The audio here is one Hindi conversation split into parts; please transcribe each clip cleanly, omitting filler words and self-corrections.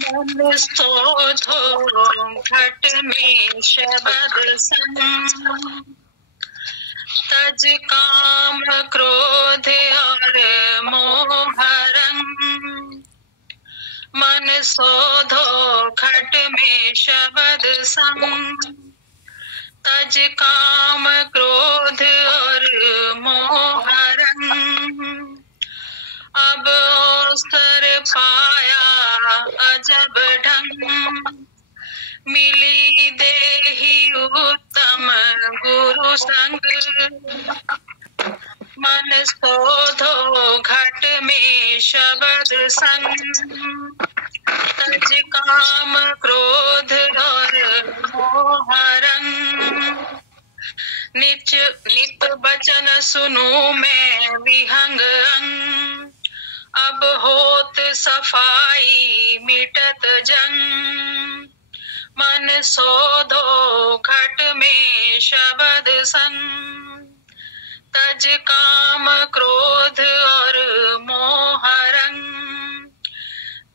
मन शोधो घट में शबद संग, तज काम क्रोध और मोह रंग। मन शोधो घट में शबद संग, तज काम क्रोध और मोह रंग। अब अवसर पाया अजब ढंग, मिली देहि उत्तम गुरु संग। मन शोधो घट में शबद संग, तज काम क्रोध और मोह रंग। नित बचन सुनू मैं विहंग अंग, अब होत सफाई मिटत जंग। मन शोधो घट में शबद संग, तज काम क्रोध और मोह रंग।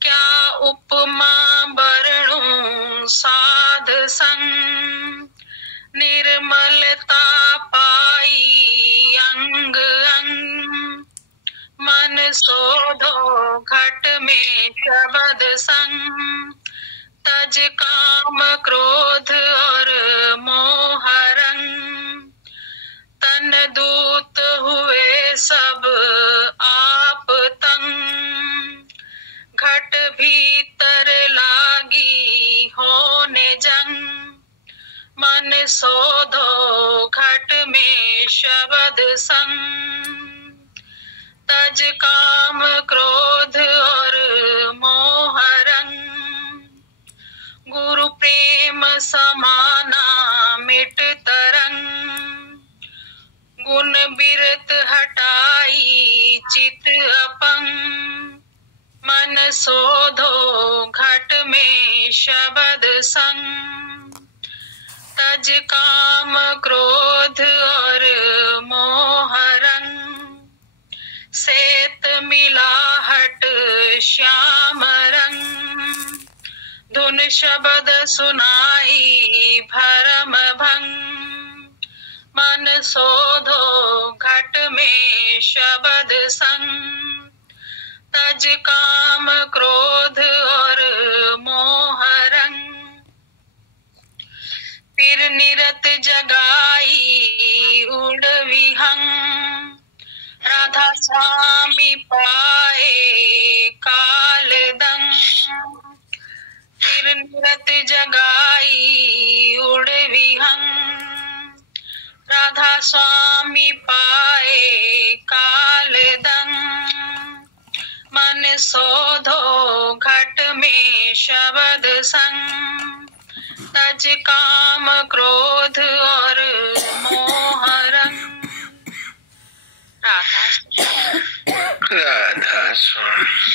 क्या उपमा बरणु साध संग, निर्मलता पाई अंग अंग। मन शोधो घट में शबद संग, तज काम क्रोध और मोह रंग। तन दूत हुए सब आप तंग, घट भीतर लागी होने जंग। मन शोधो घट में शबद संग, तज काम क्रोध और मोह रंग। गुरु प्रेम समाना मिट तरंग, गुण बिरत हटाई चित अपंग। मन शोधो घट में शबद संग, तज काम क्रोध और मोह रंग। सेत मिलाहट श्याम रंग, धुन शबद सुनाई भरम भंग। मन शोधो घट में शबद संग, तज काम क्रोध और मोह रंग। फिर निरत जगाई उड़ विहंग, राधा स्वामी पाए काल दंग। फिर निरत जगाई उड़ विहंग, राधा स्वामी पाए काल दंग। मन शोधो घट में शबद संग, तज काम क्रोध और मोह रंग। राधा स्वामी।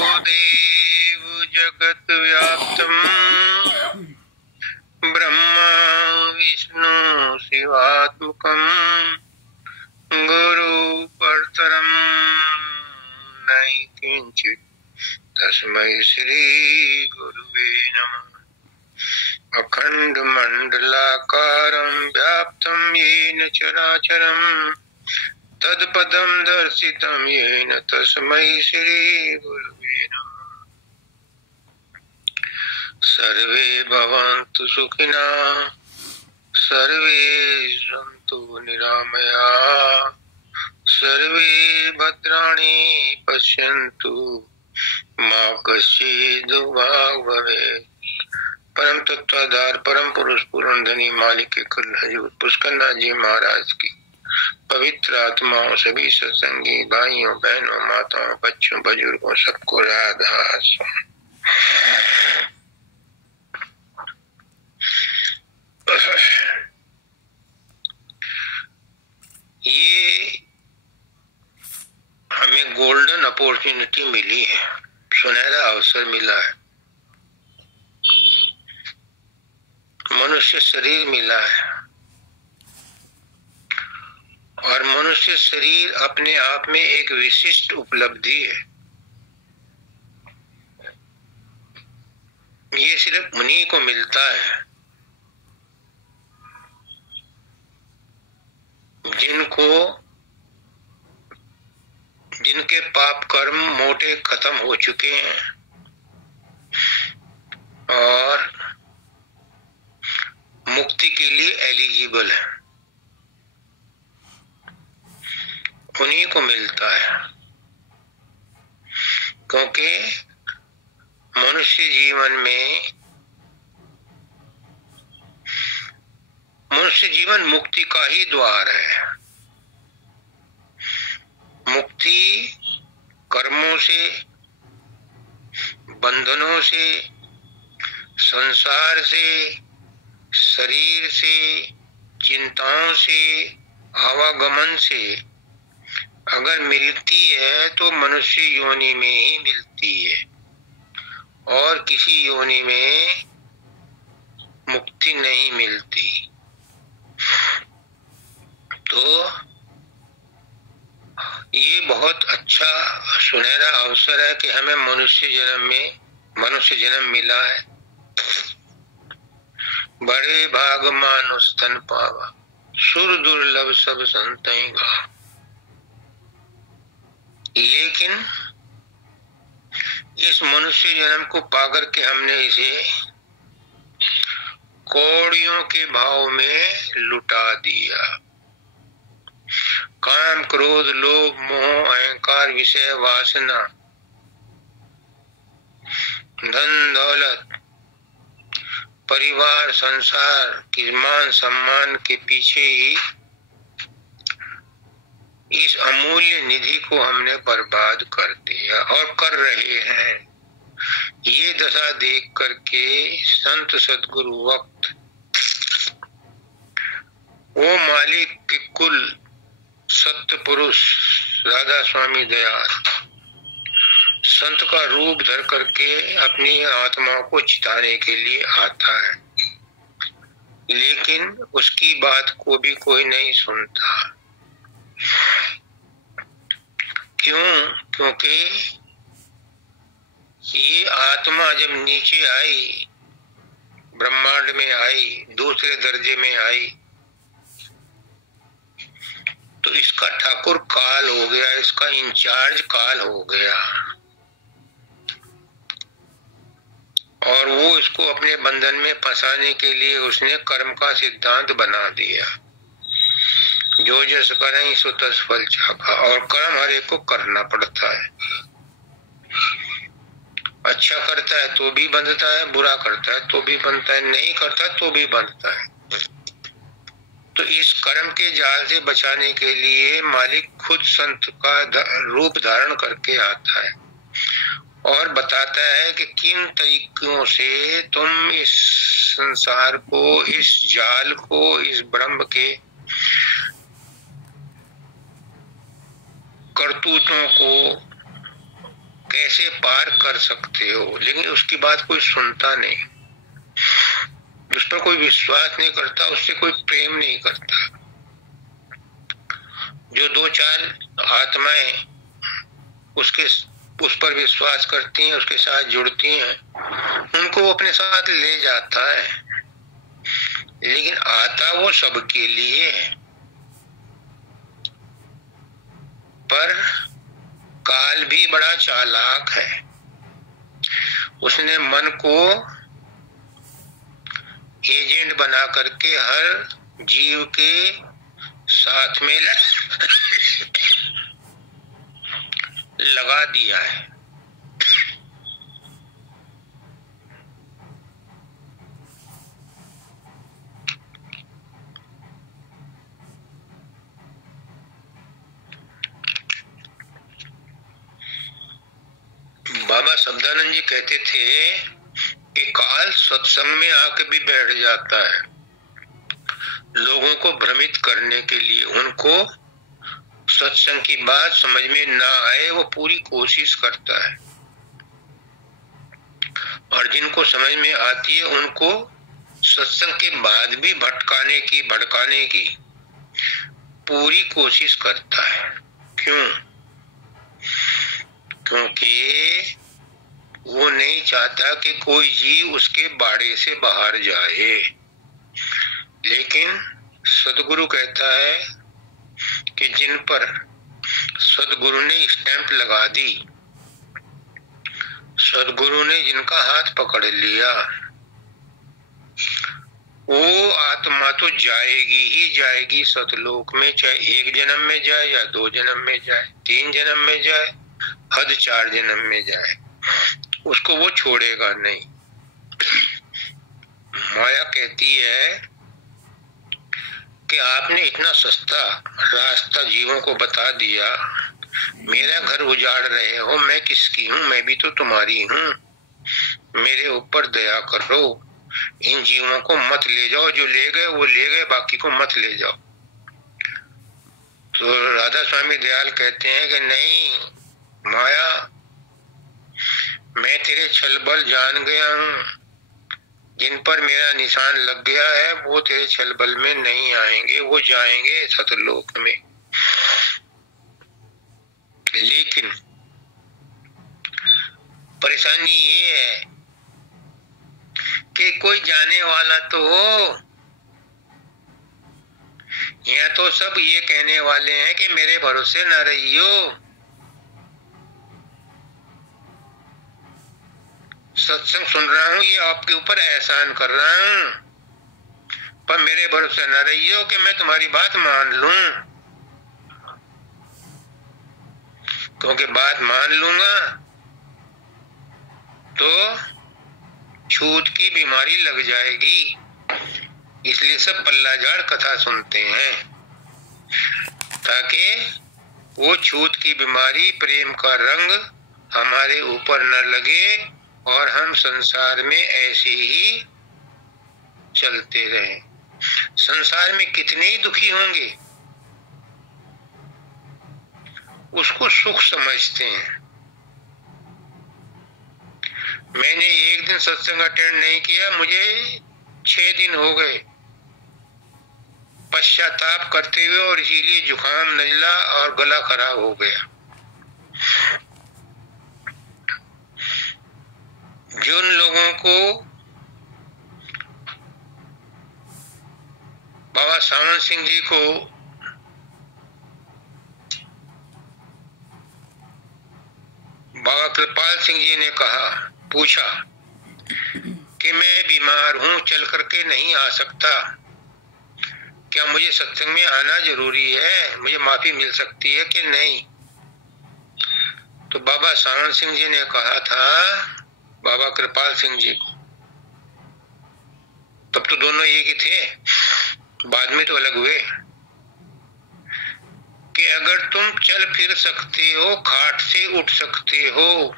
गुरुदेव जगत व्याप्तम, ब्रह्मा विष्णु शिवात्मकम। गुरु परतरम नहीं किंचित, तस्मै श्री गुरुवे नमः। अखंड मंडलाकारं व्याप्तं येन चराचरं, तत्पदं दर्शितं येन तस्मै श्री गुरुवे नमः। सर्वे भवन्तु सुखिनः, सर्वे सन्तु निरामयाः, सर्वे भद्राणि पश्यन्तु मा कश्चित् दुर्भाग् भवेत्। परम तत्वाधार परम पुरुष पूर्ण धनी मालिक के कुल हजूर पुष्करनाथ जी महाराज की पवित्र आत्माओं, सभी सत्संगी भाइयों बहनों, माताओं, बच्चों, बुजुर्गों, सबको राधा स्वामी। ये हमें गोल्डन अपॉर्चुनिटी मिली है, सुनहरा अवसर मिला है, मनुष्य शरीर मिला है और मनुष्य शरीर अपने आप में एक विशिष्ट उपलब्धि है। ये सिर्फ उन्हीं को मिलता है जिनके पाप कर्म मोटे खत्म हो चुके हैं और मुक्ति के लिए एलिजिबल है, उन्हीं को मिलता है। क्योंकि मनुष्य जीवन मुक्ति का ही द्वार है। मुक्ति कर्मों से, बंधनों से, संसार से, शरीर से, चिंताओं से, आवागमन से अगर मिलती है तो मनुष्य योनि में ही मिलती है और किसी योनि में मुक्ति नहीं मिलती। तो ये बहुत अच्छा सुनहरा अवसर है कि हमें मनुष्य जन्म मिला है। बड़े भाग मानुष तन पावा, सुर दुर्लभ सब संतहि गा। लेकिन इस मनुष्य जन्म को पाकर के हमने इसे कौड़ियों के भाव में लुटा दिया। काम, क्रोध, लोभ, मोह, अहंकार, विषय वासना, धन दौलत, परिवार, संसार की मान सम्मान के पीछे ही इस अमूल्य निधि को हमने बर्बाद कर दिया और कर रहे हैं। ये दशा देख करके संत सद्गुरु वक्त वो मालिक के कुल सत्य पुरुष राधा स्वामी दयाल संत का रूप धर करके अपनी आत्मा को चिताने के लिए आता है, लेकिन उसकी बात को भी कोई नहीं सुनता। क्यों? क्योंकि ये आत्मा जब नीचे आई, ब्रह्मांड में आई, दूसरे दर्जे में आई, तो इसका ठाकुर काल हो गया, इसका इंचार्ज काल हो गया और वो इसको अपने बंधन में फंसाने के लिए उसने कर्म का सिद्धांत बना दिया। जो जस करें सो तस फल चाखा। और कर्म हर एक को करना पड़ता है। अच्छा करता है तो भी बंधता है, बुरा करता है तो भी बंधता है, नहीं करता तो भी बंधता है। तो इस कर्म के जाल से बचाने के लिए मालिक खुद संत का रूप धारण करके आता है और बताता है कि किन तरीकों से तुम इस संसार को, इस जाल को, इस ब्रह्म के करतूतों को कैसे पार कर सकते हो। लेकिन उसकी बात कोई सुनता नहीं, उस पर कोई विश्वास नहीं करता, उससे कोई प्रेम नहीं करता। जो दो चार आत्माएं उस पर विश्वास करती हैं, उसके साथ जुड़ती हैं, उनको वो अपने साथ ले जाता है, लेकिन आता वो सबके लिए है। पर काल भी बड़ा चालाक है, उसने मन को एजेंट बना करके हर जीव के साथ में लगा दिया है। बाबा शब्दानंद जी कहते थे कि काल सत्संग में आके भी बैठ जाता है लोगों को भ्रमित करने के लिए। उनको सत्संग की बात समझ में ना आए वो पूरी कोशिश करता है, और जिनको समझ में आती है उनको सत्संग के बाद भी भटकाने की पूरी कोशिश करता है। क्यों? क्योंकि वो नहीं चाहता कि कोई जीव उसके बाड़े से बाहर जाए। लेकिन सदगुरु कहता है कि जिन पर सदगुरु ने स्टैंप लगा दी, सदगुरु ने जिनका हाथ पकड़ लिया, वो आत्मा तो जाएगी ही जाएगी सतलोक में, चाहे 1 जन्म में जाए या 2 जन्म में जाए, 3 जन्म में जाए, हद 4 जन्म में जाए, उसको वो छोड़ेगा नहीं। माया कहती है कि आपने इतना सस्ता रास्ता जीवों को बता दिया, मेरा घर उजाड़ रहे हो, मैं किसकी हूँ? मैं भी तो तुम्हारी हूँ, मेरे ऊपर दया करो, इन जीवों को मत ले जाओ, जो ले गए वो ले गए, बाकी को मत ले जाओ। तो राधा स्वामी दयाल कहते हैं कि नहीं माया, मैं तेरे छल बल जान गया हूँ, जिन पर मेरा निशान लग गया है वो तेरे छल बल में नहीं आएंगे, वो जाएंगे सतलोक में। लेकिन परेशानी ये है कि कोई जाने वाला तो हो। यहाँ तो सब ये कहने वाले हैं कि मेरे भरोसे न रहियो, सत्संग सुन रहा हूँ, ये आपके ऊपर एहसान कर रहा हूँ, पर मेरे भरोसे न रहियो कि मैं तुम्हारी बात मान लूं, क्योंकि बात मान लूंगा तो छूत की बीमारी लग जाएगी। इसलिए सब पल्ला झाड़ कथा सुनते हैं, ताकि वो छूत की बीमारी, प्रेम का रंग हमारे ऊपर न लगे और हम संसार में ऐसे ही चलते रहें। संसार में कितने ही दुखी होंगे, उसको सुख समझते हैं। मैंने एक दिन सत्संग अटेंड नहीं किया, मुझे 6 दिन हो गए पश्चाताप करते हुए, और इसीलिए जुकाम, नजला और गला खराब हो गया। जिन लोगों को बाबा सावन सिंह जी को बाबा कृपाल सिंह जी ने पूछा कि मैं बीमार हूं, चल करके नहीं आ सकता, क्या मुझे सत्संग में आना जरूरी है, मुझे माफी मिल सकती है कि नहीं? तो बाबा सावन सिंह जी ने कहा था बाबा कृपाल सिंह जी को, तब तो दोनों एक ही थे, बाद में तो अलग हुए, कि अगर तुम चल फिर सकते हो, खाट से उठ सकते हो,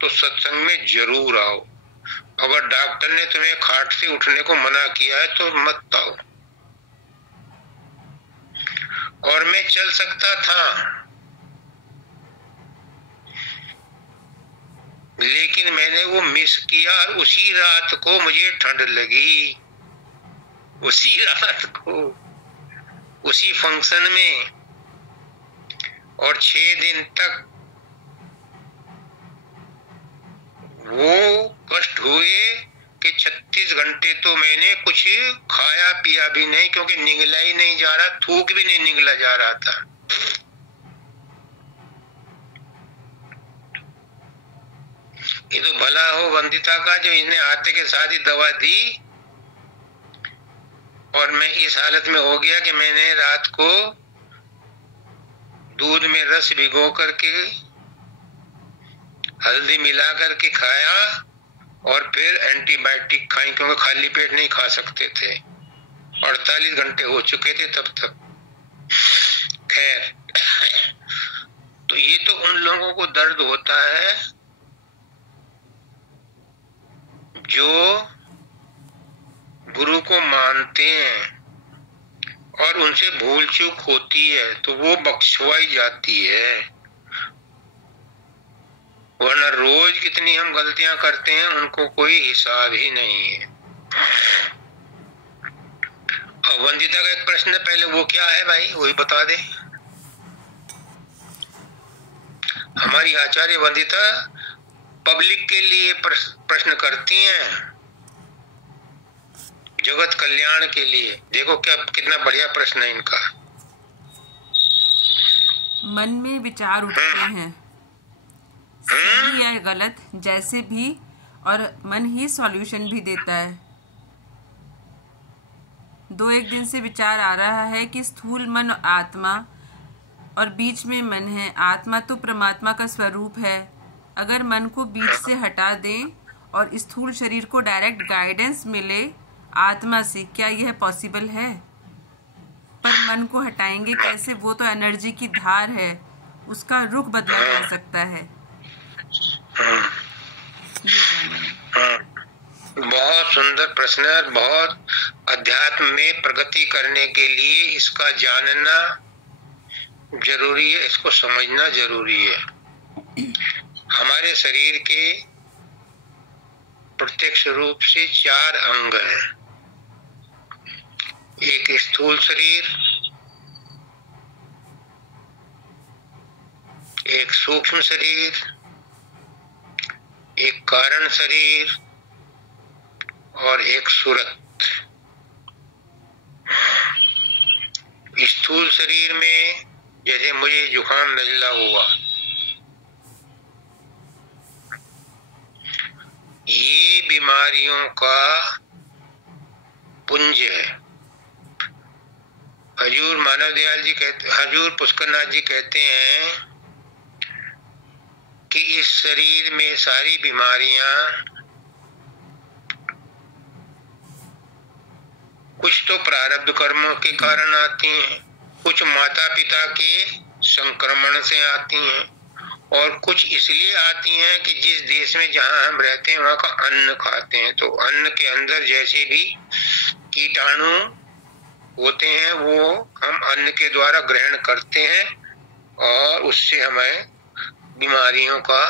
तो सत्संग में जरूर आओ। अगर डॉक्टर ने तुम्हें खाट से उठने को मना किया है तो मत आओ। और मैं चल सकता था, लेकिन मैंने वो मिस किया, और उसी रात को मुझे ठंड लगी, उसी रात को, उसी फंक्शन में, और 6 दिन तक वो कष्ट हुए कि 36 घंटे तो मैंने कुछ खाया पिया भी नहीं, क्योंकि निगला ही नहीं जा रहा, थूक भी नहीं निगला जा रहा था। ये तो भला हो वंदिता का, जो इन्हें आते के साथ ही दवा दी, और मैं इस हालत में हो गया कि मैंने रात को दूध में रस भिगो करके हल्दी मिला करके खाया, और फिर एंटीबायोटिक खाई, क्योंकि खाली पेट नहीं खा सकते थे। 48 घंटे हो चुके थे तब तक। खैर, तो ये तो उन लोगों को दर्द होता है जो गुरु को मानते हैं और उनसे भूल चूक होती है तो वो बख्शवाई जाती है, वरना रोज कितनी हम गलतियां करते हैं उनको कोई हिसाब ही नहीं है। अब वंदिता का एक प्रश्न पहले, वो क्या है भाई, वही बता दे। हमारी आचार्य वंदिता पब्लिक के लिए प्रश्न करती हैं, जगत कल्याण के लिए। देखो क्या कितना बढ़िया प्रश्न है इनका। मन में विचार उठते हैं, सही या गलत जैसे भी, और मन ही सॉल्यूशन भी देता है। 2-1 दिन से विचार आ रहा है कि स्थूल मन आत्मा और बीच में मन है। आत्मा तो परमात्मा का स्वरूप है। अगर मन को बीच से हटा दें और स्थूल शरीर को डायरेक्ट गाइडेंस मिले आत्मा से, क्या यह पॉसिबल है? पर मन को हटाएंगे कैसे? वो तो एनर्जी की धार है, उसका रुख बदला जा सकता है। बहुत सुंदर प्रश्न है। बहुत अध्यात्म में प्रगति करने के लिए इसका जानना जरूरी है, इसको समझना जरूरी है। हमारे शरीर के प्रत्यक्ष रूप से 4 अंग हैं। एक स्थूल शरीर, एक सूक्ष्म शरीर, एक कारण शरीर और एक सूरत। स्थूल शरीर में जैसे मुझे जुकाम नजला हुआ, ये बीमारियों का पुंज है। हजूर मानव दयाल जी कहते, हजूर पुष्करनाथ जी कहते हैं कि इस शरीर में सारी बीमारियां कुछ तो प्रारब्ध कर्मों के कारण आती हैं, कुछ माता पिता के संक्रमण से आती हैं, और कुछ इसलिए आती हैं कि जिस देश में जहां हम रहते हैं वहां का अन्न खाते हैं, तो अन्न के अंदर जैसे भी कीटाणु होते हैं वो हम अन्न के द्वारा ग्रहण करते हैं और उससे हमें बीमारियों का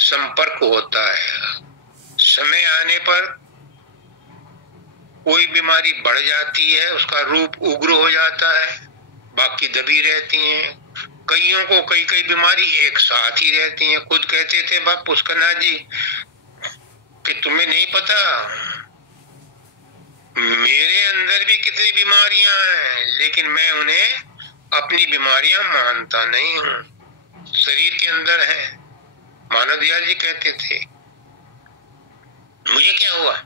संपर्क होता है। समय आने पर कोई बीमारी बढ़ जाती है, उसका रूप उग्र हो जाता है, बाकी दबी रहती हैं। कईयों को कई बीमारी एक साथ ही रहती हैं। खुद कहते थे बाप पुष्करनाथ जी कि तुम्हें नहीं पता मेरे अंदर भी कितनी बीमारियां हैं, लेकिन मैं उन्हें अपनी बीमारियां मानता नहीं हूँ, शरीर के अंदर है। मानव दयाल जी कहते थे। मुझे क्या हुआ,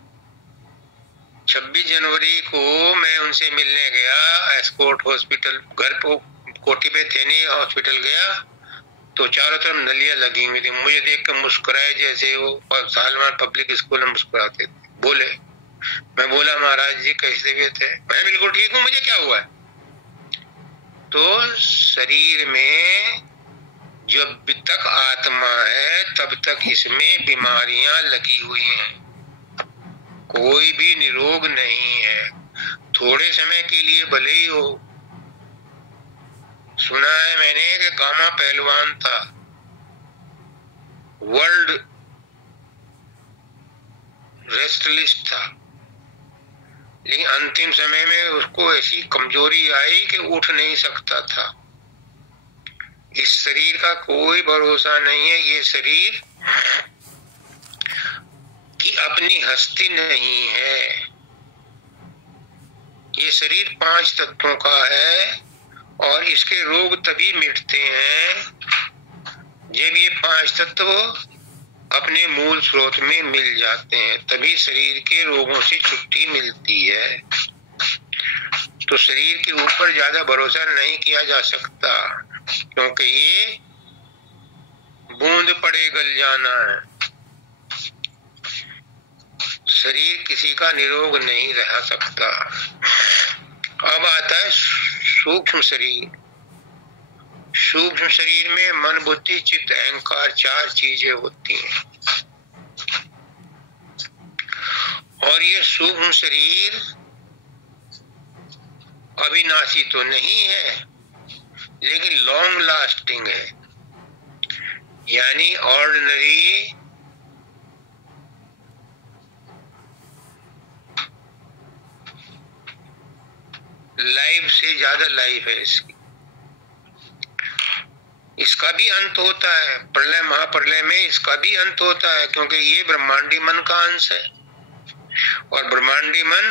26 जनवरी को मैं उनसे मिलने गया एस्कॉर्ट हॉस्पिटल, घर को कोठी पे थे नहीं, हॉस्पिटल गया तो चारों तरफ नलियां लगी हुई थी। मुझे देख कर मुस्कुराए जैसे वो सालमान पब्लिक स्कूल में मुस्कुराते थे। बोले, मैं बोला महाराज जी कैसे हुए थे? मैं बिल्कुल ठीक हूँ, मुझे क्या हुआ? तो शरीर में जब तक आत्मा है तब तक इसमें बीमारियां लगी हुई हैं, कोई भी निरोग नहीं है। थोड़े समय के लिए भले ही हो। सुना है मैंने कि गामा पहलवान था, वर्ल्ड रेस्टलिस्ट था, लेकिन अंतिम समय में उसको ऐसी कमजोरी आई कि उठ नहीं सकता था। इस शरीर का कोई भरोसा नहीं है। ये शरीर की अपनी हस्ती नहीं है। ये शरीर 5 तत्वों का है और इसके रोग तभी मिटते हैं जब ये 5 तत्व अपने मूल स्रोत में मिल जाते हैं, तभी शरीर के रोगों से छुट्टी मिलती है। तो शरीर के ऊपर ज्यादा भरोसा नहीं किया जा सकता, क्योंकि ये बूंद पड़े गल जाना है। शरीर किसी का निरोग नहीं रह सकता। अब आता है सूक्ष्म शरीर। सूक्ष्म शरीर में मन, बुद्धि, चित्त, अहंकार 4 चीजें होती हैं। और ये सूक्ष्म शरीर अविनाशी तो नहीं है, लेकिन लॉन्ग लास्टिंग है। यानी ऑर्डिनरी लाइफ से ज्यादा लाइफ है इसकी। इसका भी अंत होता है, प्रलय महाप्रलय में इसका भी अंत होता है, क्योंकि ये ब्रह्मांडी मन का अंश है और ब्रह्मांडी मन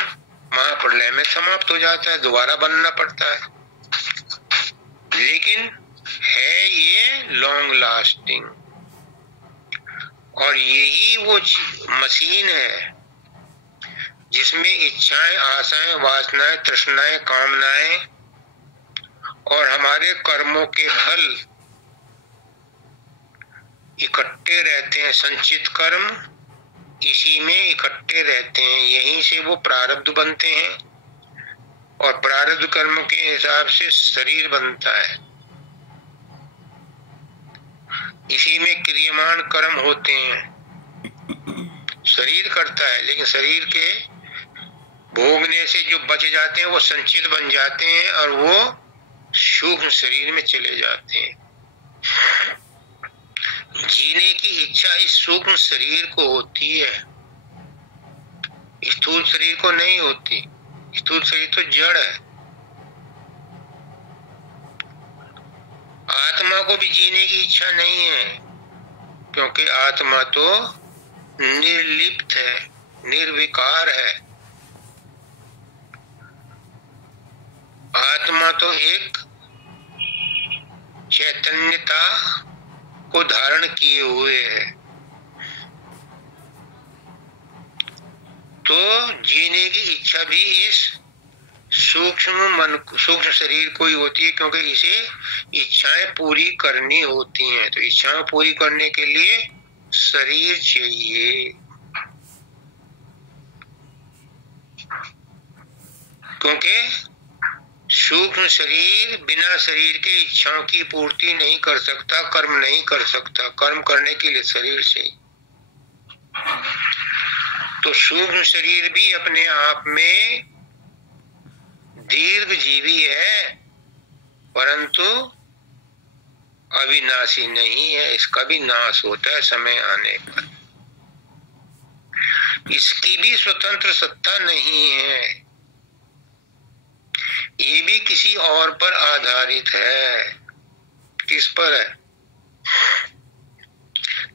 महाप्रलय में समाप्त हो जाता है, दोबारा बनना पड़ता है। लेकिन है ये लॉन्ग लास्टिंग, और यही वो मशीन है जिसमें इच्छाएं, आशाएं, वासनाएं, तृष्णाएं, कामनाएं और हमारे कर्मों के फल इकट्ठे रहते हैं। संचित कर्म इसी में इकट्ठे रहते हैं, यहीं से वो प्रारब्ध बनते हैं और प्रारब्ध कर्म के हिसाब से शरीर बनता है। इसी में क्रियमान कर्म होते हैं। शरीर करता है, लेकिन शरीर के भोगने से जो बच जाते हैं वो संचित बन जाते हैं और वो सूक्ष्म शरीर में चले जाते हैं। जीने की इच्छा इस सूक्ष्म शरीर को होती है, स्थूल शरीर को नहीं होती। स्थूल शरीर तो जड़ है। आत्मा को भी जीने की इच्छा नहीं है, क्योंकि आत्मा तो निर्लिप्त है, निर्विकार है। आत्मा तो एक चैतन्यता को धारण किए हुए है। तो जीने की इच्छा भी इस सूक्ष्म शरीर को ही होती है, क्योंकि इसे इच्छाएं पूरी करनी होती हैं। तो इच्छाएं पूरी करने के लिए शरीर चाहिए, क्योंकि सूक्ष्म शरीर बिना शरीर के इच्छाओं की पूर्ति नहीं कर सकता, कर्म नहीं कर सकता। कर्म करने के लिए शरीर चाहिए। तो सूक्ष्म शरीर भी अपने आप में दीर्घ जीवी है, परंतु अविनाशी नहीं है। इसका भी नाश होता है समय आने पर। इसकी भी स्वतंत्र सत्ता नहीं है, ये भी किसी और पर आधारित है। किस पर है?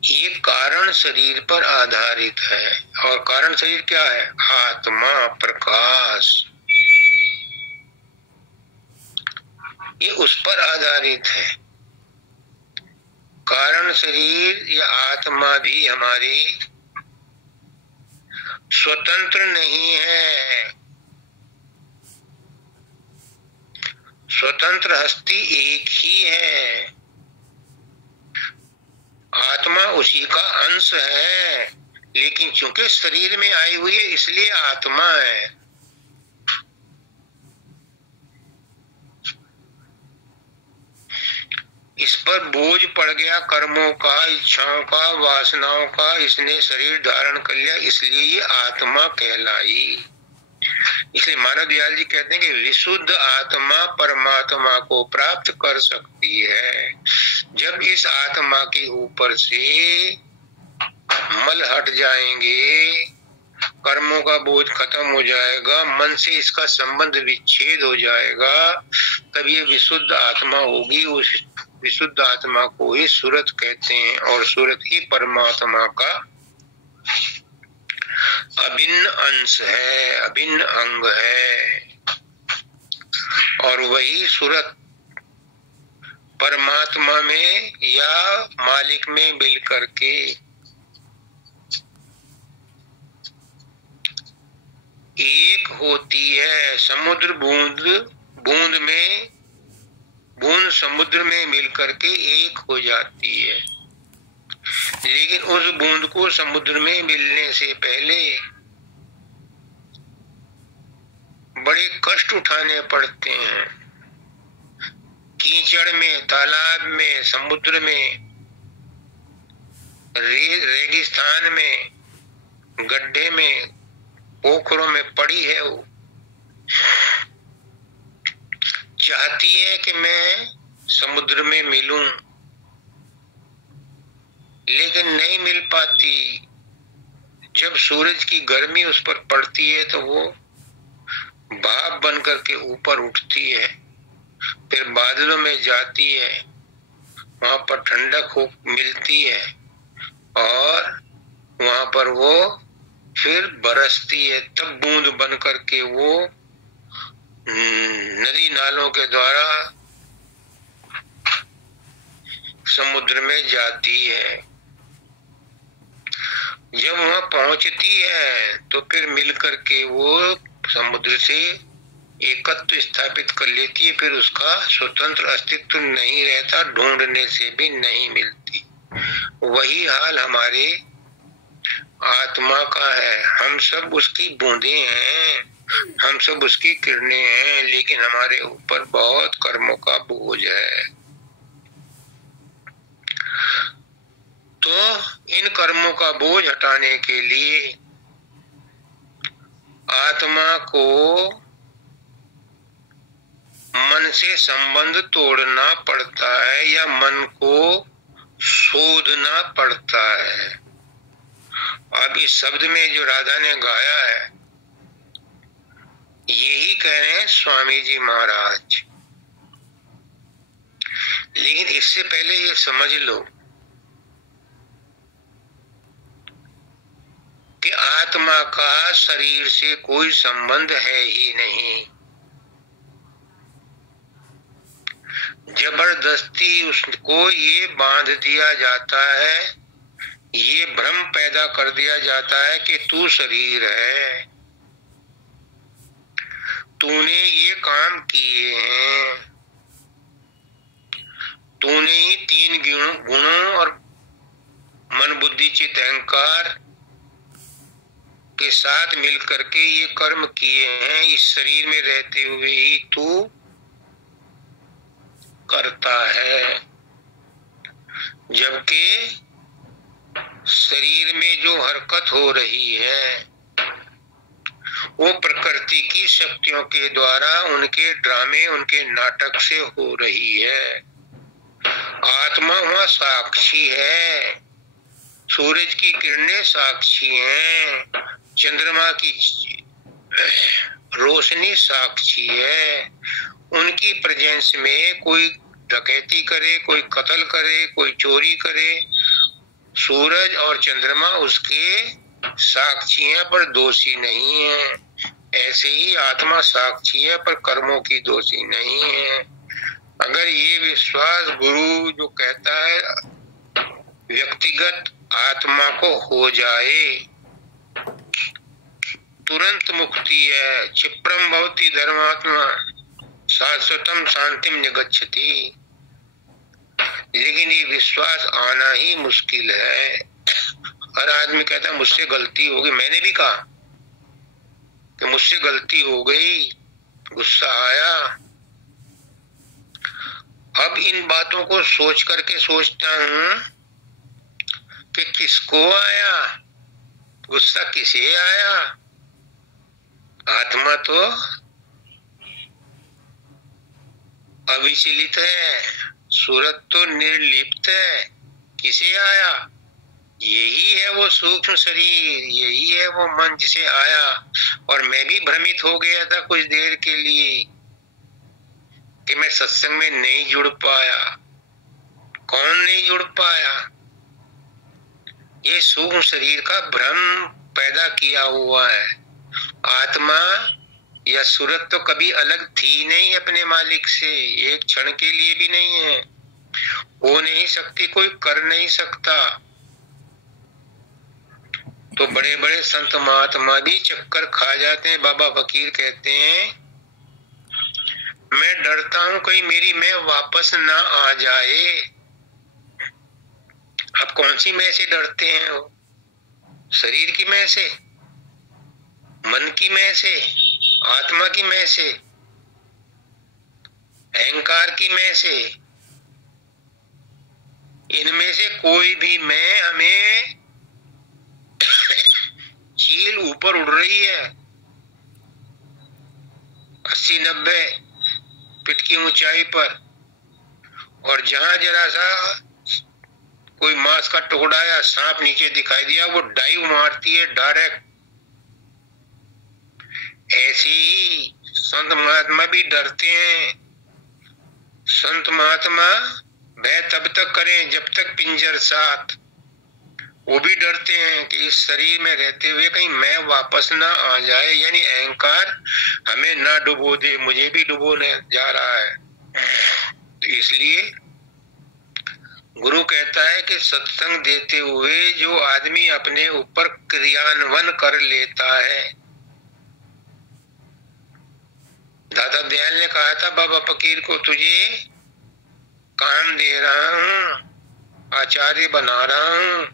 ये कारण शरीर पर आधारित है। और कारण शरीर क्या है? आत्मा, प्रकाश। ये उस पर आधारित है। कारण शरीर या आत्मा भी हमारी स्वतंत्र नहीं है। स्वतंत्र हस्ती एक ही है, आत्मा उसी का अंश है, लेकिन चूंकि शरीर में आई हुई है इसलिए आत्मा है। इस पर बोझ पड़ गया कर्मों का, इच्छाओं का, वासनाओं का, इसने शरीर धारण कर लिया, इसलिए ये आत्मा कहलाई। इसलिए मानव दयाल जी कहते हैं कि विशुद्ध आत्मा परमात्मा को प्राप्त कर सकती है जब इस आत्मा के ऊपर से मल हट जाएंगे, कर्मों का बोझ खत्म हो जाएगा, मन से इसका संबंध विच्छेद हो जाएगा, तब ये विशुद्ध आत्मा होगी। उस विशुद्ध आत्मा को ही सूरत कहते हैं और सूरत ही परमात्मा का अभिन्न अंश है, अभिन्न अंग है। और वही सूरत परमात्मा में या मालिक में मिल करके एक होती है। समुद्र बूंद समुद्र में मिल करके एक हो जाती है, लेकिन उस बूंद को समुद्र में मिलने से पहले बड़े कष्ट उठाने पड़ते हैं। कीचड़ में, तालाब में, समुद्र में, रेगिस्तान में, गड्ढे में, पोखरों में पड़ी है। वो चाहती है कि मैं समुद्र में मिलूं, लेकिन नहीं मिल पाती। जब सूरज की गर्मी उस पर पड़ती है तो वो भाप बन करके ऊपर उठती है, फिर बादलों में जाती है, वहां पर ठंडक हो मिलती है और वहां पर वो फिर बरसती है, तब बूंद बन करके वो नदी नालों के द्वारा समुद्र में जाती है। जब वहां पहुंचती है तो फिर मिलकर के वो समुद्र से एकत्व स्थापित कर लेती है, फिर उसका स्वतंत्र अस्तित्व नहीं रहता, ढूंढने से भी नहीं मिलती। वही हाल हमारे आत्मा का है। हम सब उसकी बूंदें हैं, हम सब उसकी किरणें हैं, लेकिन हमारे ऊपर बहुत कर्मों का बोझ है। तो इन कर्मों का बोझ हटाने के लिए आत्मा को मन से संबंध तोड़ना पड़ता है या मन को शोधना पड़ता है। अब इस शब्द में जो राधा ने गाया है, यही कह रहे हैं स्वामी जी महाराज। लेकिन इससे पहले ये समझ लो कि आत्मा का शरीर से कोई संबंध है ही नहीं। जबरदस्ती उसको ये बांध दिया जाता है, ये भ्रम पैदा कर दिया जाता है कि तू शरीर है, तूने ये काम किए हैं, तूने ही 3 गुणों और मन बुद्धि चित्त अहंकार के साथ मिलकर के ये कर्म किए हैं, इस शरीर में रहते हुए ही तू करता है। जबकि शरीर में जो हरकत हो रही है वो प्रकृति की शक्तियों के द्वारा, उनके ड्रामे, उनके नाटक से हो रही है। आत्मा वहां साक्षी है, सूरज की किरणें साक्षी हैं, चंद्रमा की रोशनी साक्षी है। उनकी प्रेजेंस में कोई डकैती करे, कोई कत्ल करे, कोई चोरी करे, सूरज और चंद्रमा उसके साक्षी हैं पर दोषी नहीं है। ऐसे ही आत्मा साक्षी है पर कर्मों की दोषी नहीं है। अगर ये विश्वास गुरु जो कहता है व्यक्तिगत आत्मा को हो जाए, तुरंत मुक्ति है। क्षिप्रम भवति धर्मात्मा शाश्वतम शांतिम निगच्छति। लेकिन ये विश्वास आना ही मुश्किल है। हर आदमी कहता है मुझसे गलती हो गई। मैंने भी कहा कि मुझसे गलती हो गई, गुस्सा आया। अब इन बातों को सोच करके सोचता हूं कि किसको आया गुस्सा, किसे आया? आत्मा तो अविचलित है, सूरत तो निर्लिप्त है। किसे आया? यही है वो सूक्ष्म शरीर, यही है वो मन जिसे आया। और मैं भी भ्रमित हो गया था कुछ देर के लिए कि मैं सत्संग में नहीं जुड़ पाया। कौन नहीं जुड़ पाया? ये सूक्ष्म शरीर का भ्रम पैदा किया हुआ है। आत्मा या सूरत तो कभी अलग थी नहीं अपने मालिक से, एक क्षण के लिए भी नहीं है, हो नहीं सकती, कोई कर नहीं सकता। तो बड़े बड़े संत महात्मा भी चक्कर खा जाते हैं। बाबा फकीर कहते हैं मैं डरता हूं कहीं मेरी मैं वापस ना आ जाए। अब कौन सी मैं से डरते हैं? वो शरीर की मैं से, मन की मैं से, आत्मा की मैं से, अहंकार की मैं से। इनमें से कोई भी मैं हमें चील ऊपर उड़ रही है 80-90 फीट की ऊंचाई पर, और जहां जरा सा कोई मांस का टुकड़ा या सांप नीचे दिखाई दिया वो डाइव मारती है डायरेक्ट। ऐसी ही संत महात्मा भी डरते हैं। संत महात्मा भय तब तक करें जब तक पिंजर साथ। वो भी डरते हैं कि इस शरीर में रहते हुए कहीं मैं वापस ना आ जाए, यानी अहंकार हमें ना डुबो दे, मुझे भी डुबोने जा रहा है। तो इसलिए गुरु कहता है कि सत्संग देते हुए जो आदमी अपने ऊपर क्रियान्वयन कर लेता है। दादा दयाल ने कहा था बाबा फकीर को, तुझे काम दे रहा हूं, आचार्य बना रहा हूं,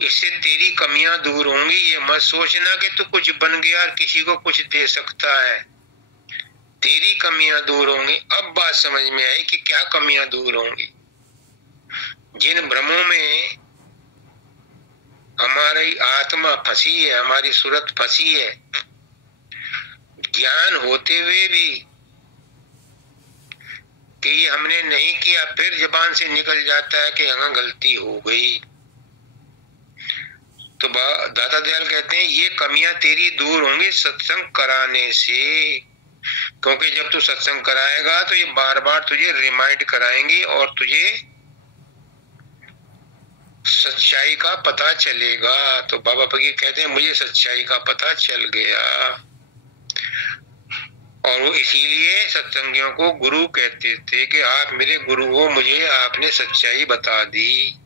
इससे तेरी कमियां दूर होंगी। ये मत सोचना कि तू कुछ बन गया और किसी को कुछ दे सकता है। तेरी कमियां दूर होंगी। अब बात समझ में आई कि क्या कमियां दूर होंगी। जिन भ्रमों में हमारी आत्मा फंसी है, हमारी सूरत फंसी है, ज्ञान होते हुए भी कि ये हमने नहीं किया, फिर जबान से निकल जाता है कि हाँ गलती हो गई। तो दादा दयाल कहते हैं ये कमियां तेरी दूर होंगी सत्संग कराने से, क्योंकि जब तू सत्संग कराएगा तो ये बार बार तुझे रिमाइंड कराएंगे और तुझे सच्चाई का पता चलेगा। तो बाबा फकीर कहते हैं मुझे सच्चाई का पता चल गया, और वो इसीलिए सत्संगियों को गुरु कहते थे कि आप मेरे गुरु हो, मुझे आपने सच्चाई बता दी।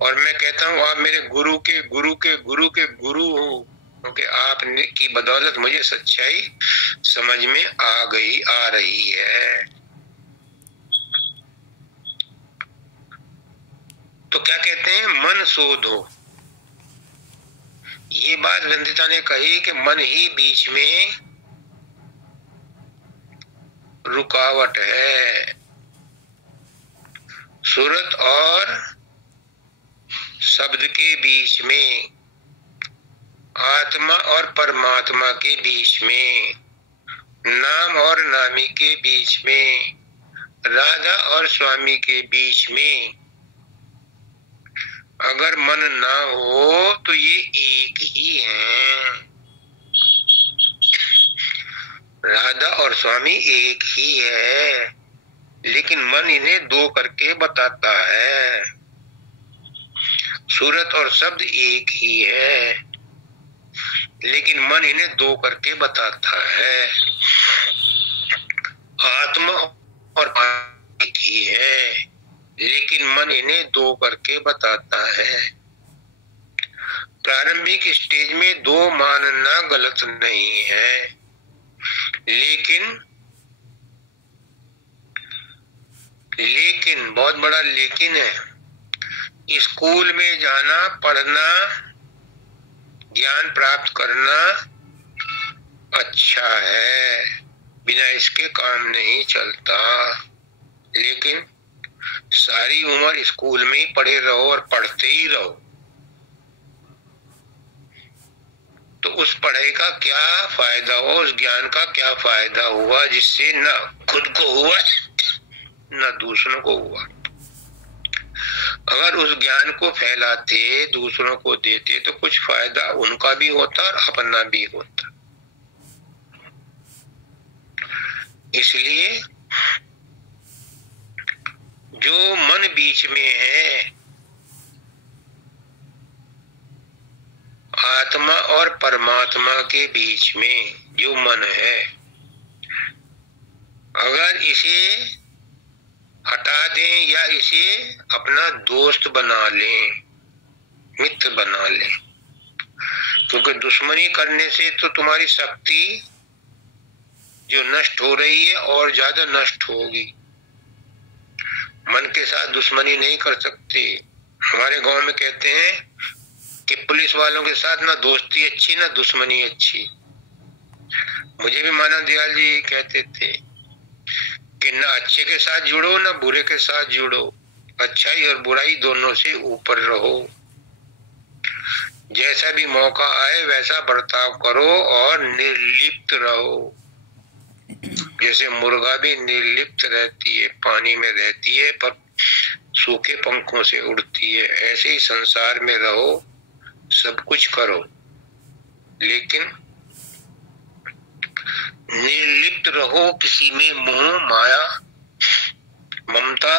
और मैं कहता हूँ आप मेरे गुरु के गुरु के गुरु के गुरु हो, क्योंकि आप की बदौलत मुझे सच्चाई समझ में आ रही है। तो क्या कहते हैं, मन शोधो। ये बात वंदिता ने कही कि मन ही बीच में रुकावट है। सूरत और शब्द के बीच में, आत्मा और परमात्मा के बीच में, नाम और नामी के बीच में, राधा और स्वामी के बीच में अगर मन ना हो तो ये एक ही हैं। राधा और स्वामी एक ही है, लेकिन मन इन्हें दो करके बताता है। सूरत और शब्द एक ही है, लेकिन मन इन्हें दो करके बताता है। आत्मा और एक ही है, लेकिन मन इन्हें दो करके बताता है। प्रारंभिक स्टेज में दो मानना गलत नहीं है, लेकिन बहुत बड़ा लेकिन है। स्कूल में जाना, पढ़ना, ज्ञान प्राप्त करना अच्छा है, बिना इसके काम नहीं चलता। लेकिन सारी उम्र स्कूल में ही पढ़े रहो और पढ़ते ही रहो तो उस पढ़ाई का क्या फायदा हुआ, उस ज्ञान का क्या फायदा हुआ, जिससे न खुद को हुआ न दूसरों को हुआ। अगर उस ज्ञान को फैलाते, दूसरों को देते तो कुछ फायदा उनका भी होता और अपना भी होता। इसलिए जो मन बीच में है, आत्मा और परमात्मा के बीच में जो मन है, अगर इसे हटा दें या इसे अपना दोस्त बना लें, मित्र बना लें, क्योंकि दुश्मनी करने से तो तुम्हारी शक्ति जो नष्ट हो रही है और ज्यादा नष्ट होगी। मन के साथ दुश्मनी नहीं कर सकते। हमारे गांव में कहते हैं कि पुलिस वालों के साथ ना दोस्ती अच्छी ना दुश्मनी अच्छी। मुझे भी मानव दयाल जी कहते थे कि ना अच्छे के साथ जुड़ो ना बुरे के साथ जुड़ो, अच्छाई और बुराई दोनों से ऊपर रहो। जैसा भी मौका आए वैसा बर्ताव करो और निर्लिप्त रहो। जैसे मुर्गा भी निर्लिप्त रहती है, पानी में रहती है पर सूखे पंखों से उड़ती है, ऐसे ही संसार में रहो, सब कुछ करो, लेकिन लिप्त रहो किसी में मोह माया ममता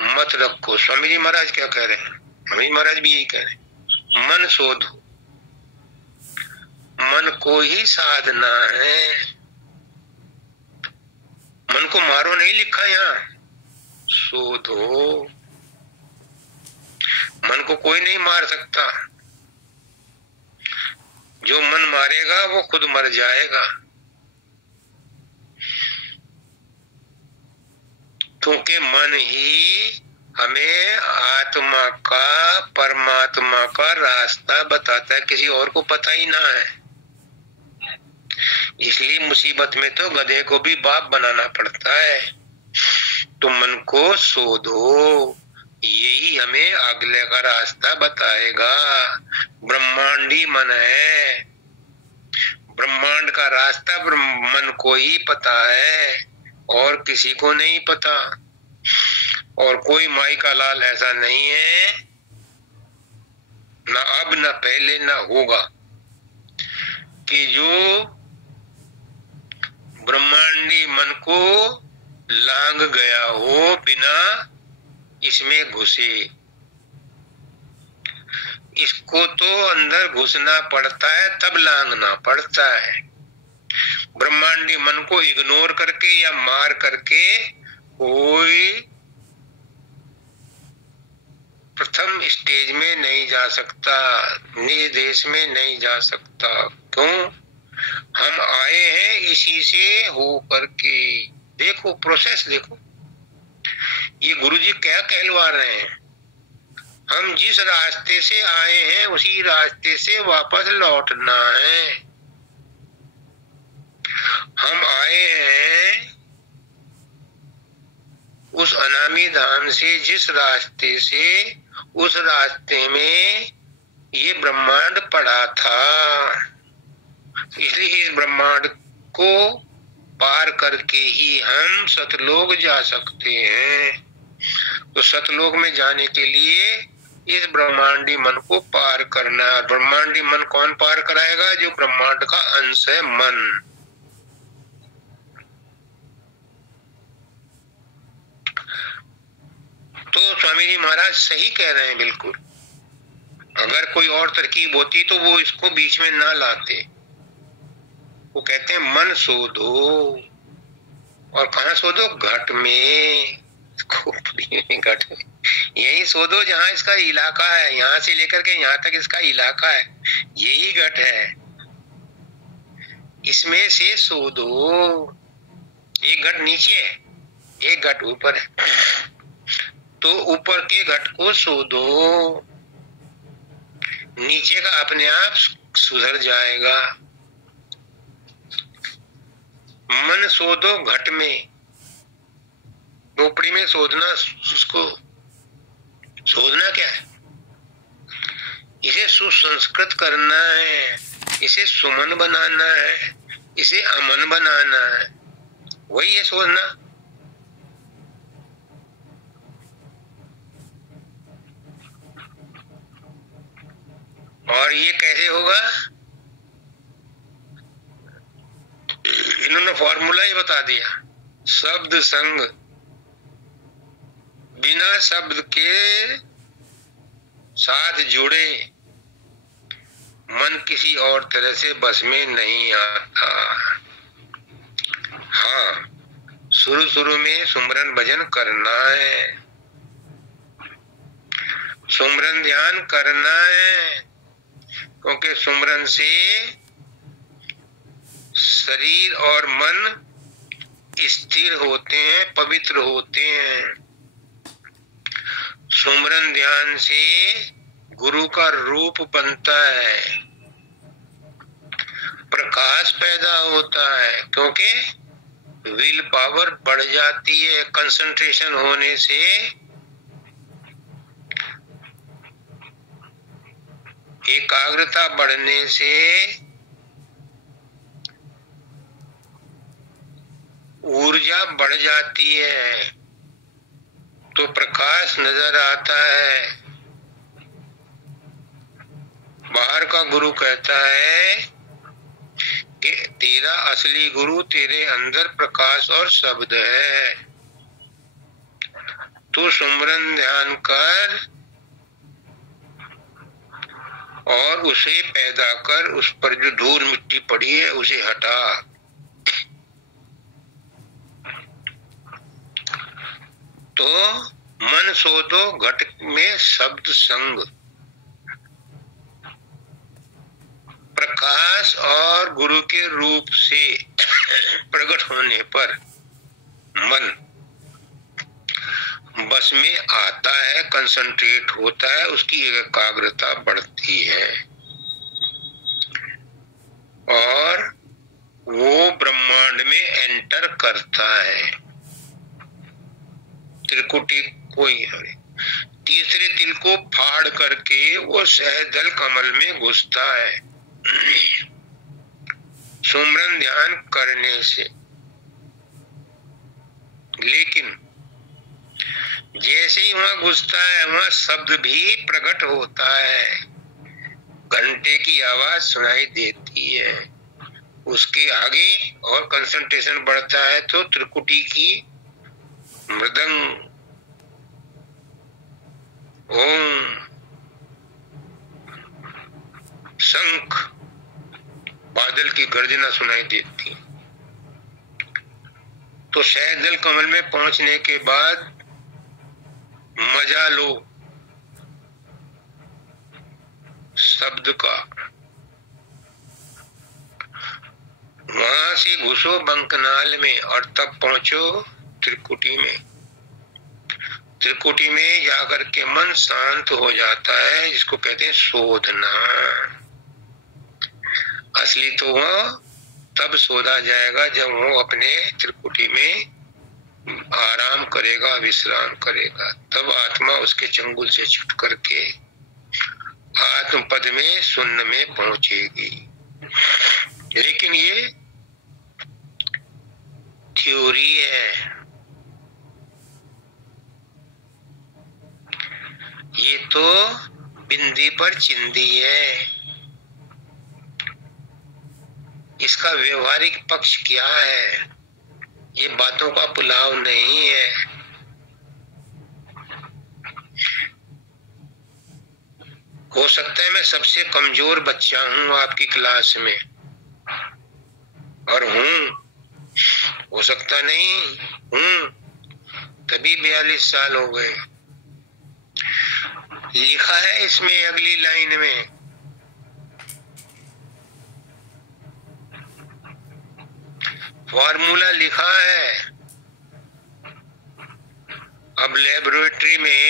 मत रखो। स्वामी जी महाराज क्या कह रहे हैं? स्वामी महाराज भी यही कह रहे हैं, मन शोधो, मन को ही साधना है। मन को मारो नहीं लिखा यहाँ, शोधो। मन को कोई नहीं मार सकता, जो मन मारेगा वो खुद मर जाएगा, क्योंकि मन ही हमें आत्मा का परमात्मा का रास्ता बताता है, किसी और को पता ही ना है। इसलिए मुसीबत में तो गधे को भी बाप बनाना पड़ता है। तो मन को शोधो, यही हमें अगले का रास्ता बताएगा। ब्रह्मांडी मन है, ब्रह्मांड का रास्ता मन को ही पता है और किसी को नहीं पता। और कोई माई का लाल ऐसा नहीं है, ना अब ना पहले ना होगा, कि जो ब्रह्मांडी मन को लांग गया हो बिना इसमें घुसे। इसको तो अंदर घुसना पड़ता है, तब लांगना पड़ता है। ब्रह्मांडी मन को इग्नोर करके या मार करके कोई प्रथम स्टेज में नहीं जा सकता, निज देश में नहीं जा सकता। क्यों? हम आए हैं इसी से हो करके। देखो प्रोसेस देखो, ये गुरुजी क्या कहलवा रहे हैं। हम जिस रास्ते से आए हैं उसी रास्ते से वापस लौटना है। हम आए हैं उस अनामी धाम से, जिस रास्ते से, उस रास्ते में ये ब्रह्मांड पड़ा था। इसलिए इस ब्रह्मांड को पार करके ही हम सतलोक जा सकते हैं। तो सतलोक में जाने के लिए इस ब्रह्मांडी मन को पार करना है। ब्रह्मांडी मन कौन पार कराएगा? जो ब्रह्मांड का अंश है, मन। तो स्वामी जी महाराज सही कह रहे हैं बिल्कुल। अगर कोई और तरकीब होती तो वो इसको बीच में ना लाते। वो कहते हैं मन शोधो, और कहाँ शोधो? घट में, खोपड़ी में, घट में। यही शोधो जहाँ इसका इलाका है, यहाँ से लेकर के यहाँ तक इसका इलाका है, यही घट है। इसमें से शोधो। एक घट नीचे है, एक घट ऊपर है, तो ऊपर के घट को शोधो, नीचे का अपने आप सुधर जाएगा। मन शोधो घट में, खोपड़ी में शोधना। उसको शोधना क्या है? इसे सुसंस्कृत करना है, इसे सुमन बनाना है, इसे अमन बनाना है, वही है शोधना। और ये कैसे होगा? इन्होंने फॉर्मूला ही बता दिया। शब्द संग, बिना शब्द के साथ जुड़े मन किसी और तरह से बस में नहीं आता। हाँ, शुरू में सुमरन भजन करना है, सुमरन ध्यान करना है, क्योंकि सुमरन से शरीर और मन स्थिर होते हैं, पवित्र होते हैं। सुमरन ध्यान से गुरु का रूप बनता है, प्रकाश पैदा होता है, क्योंकि विल पावर बढ़ जाती है। कंसंट्रेशन होने से एकाग्रता बढ़ने से ऊर्जा बढ़ जाती है, तो प्रकाश नजर आता है। बाहर का गुरु कहता है कि तेरा असली गुरु तेरे अंदर प्रकाश और शब्द है। तू सुमरन ध्यान कर और उसे पैदा कर, उस पर जो धूल मिट्टी पड़ी है उसे हटा। तो मन शोधो घट में शब्द संग, प्रकाश और गुरु के रूप से प्रकट होने पर मन बस में आता है, कंसंट्रेट होता है, उसकी एकाग्रता बढ़ती है और वो ब्रह्मांड में एंटर करता है। त्रिकुटी कोई है, तीसरे तिल को फाड़ करके वो सहजल कमल में घुसता है सुमरन ध्यान करने से। लेकिन जैसे ही वहां घुसता है वहां शब्द भी प्रकट होता है, घंटे की आवाज सुनाई देती है, उसके आगे और कंसंट्रेशन बढ़ता है तो त्रिकुटी की मृदंग, ओम, शंख, बादल की गर्जना सुनाई देती। तो सहजल कमल में पहुंचने के बाद मजा लो शब्द का। वहां से घुसो बंकनाल में और तब पहुंचो त्रिकुटी में। त्रिकुटी में जाकर के मन शांत हो जाता है, जिसको कहते हैं शोधना। असली तो वह तब शोधा जाएगा जब वो अपने त्रिकुटी में आराम करेगा, विश्राम करेगा, तब आत्मा उसके चंगुल से छूट करके आत्म पद में शून्य में पहुंचेगी। लेकिन ये थ्योरी है, ये तो बिंदी पर चिंदी है। इसका व्यवहारिक पक्ष क्या है? ये बातों का पुलाव नहीं है। हो सकता है मैं सबसे कमजोर बच्चा हूं आपकी क्लास में, और हूं, हो सकता नहीं हूं, तभी 42 साल हो गए। लिखा है इसमें अगली लाइन में, फॉर्मूला लिखा है। अब लेबोरेटरी में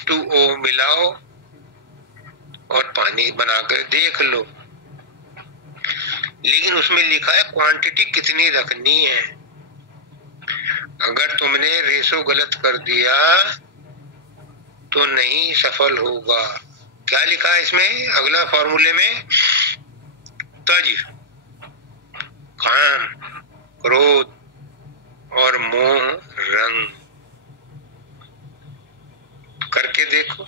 H2O मिलाओ और पानी बनाकर देख लो, लेकिन उसमें लिखा है क्वांटिटी कितनी रखनी है। अगर तुमने रेशो गलत कर दिया तो नहीं सफल होगा। क्या लिखा है इसमें अगला फॉर्मूले में? तज, काम, क्रोध और मोह रंग। करके देखो।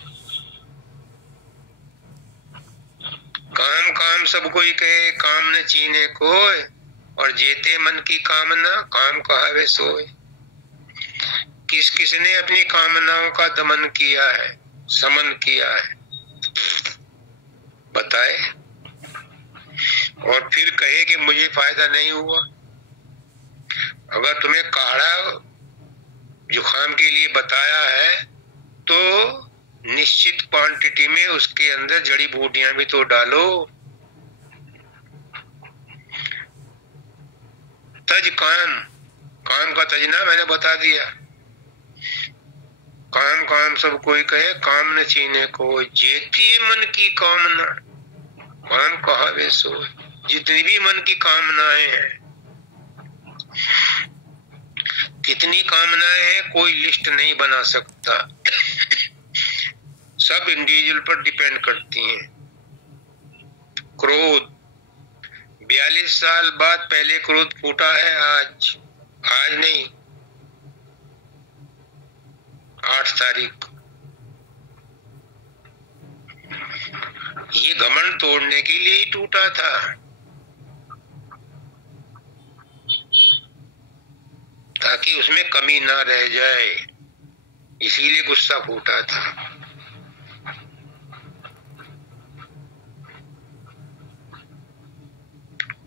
काम काम सब कोई कहे, काम न चीने कोय, और जेते मन की कामना काम कहावे सोए। किस किसने अपनी कामनाओं का दमन किया है, समन किया है, बताए? और फिर कहे कि मुझे फायदा नहीं हुआ। अगर तुम्हें काढ़ा जुखाम के लिए बताया है तो निश्चित क्वांटिटी में उसके अंदर जड़ी बूटियां भी तो डालो। तज काम, काम का तजना मैंने बता दिया। काम काम सब कोई कहे, काम न चीने को, जेती मन की कामना काम कहावे सो। जितनी भी मन की कामनाएं हैं, कितनी कामनाएं हैं कोई लिस्ट नहीं बना सकता, सब इंडिविजुअल पर डिपेंड करती हैं। क्रोध, 42 साल बाद पहले क्रोध फूटा है। आज नहीं, 8 तारीख। ये घमंड तोड़ने के लिए ही टूटा था, ताकि उसमें कमी ना रह जाए, इसीलिए गुस्सा फूटा था।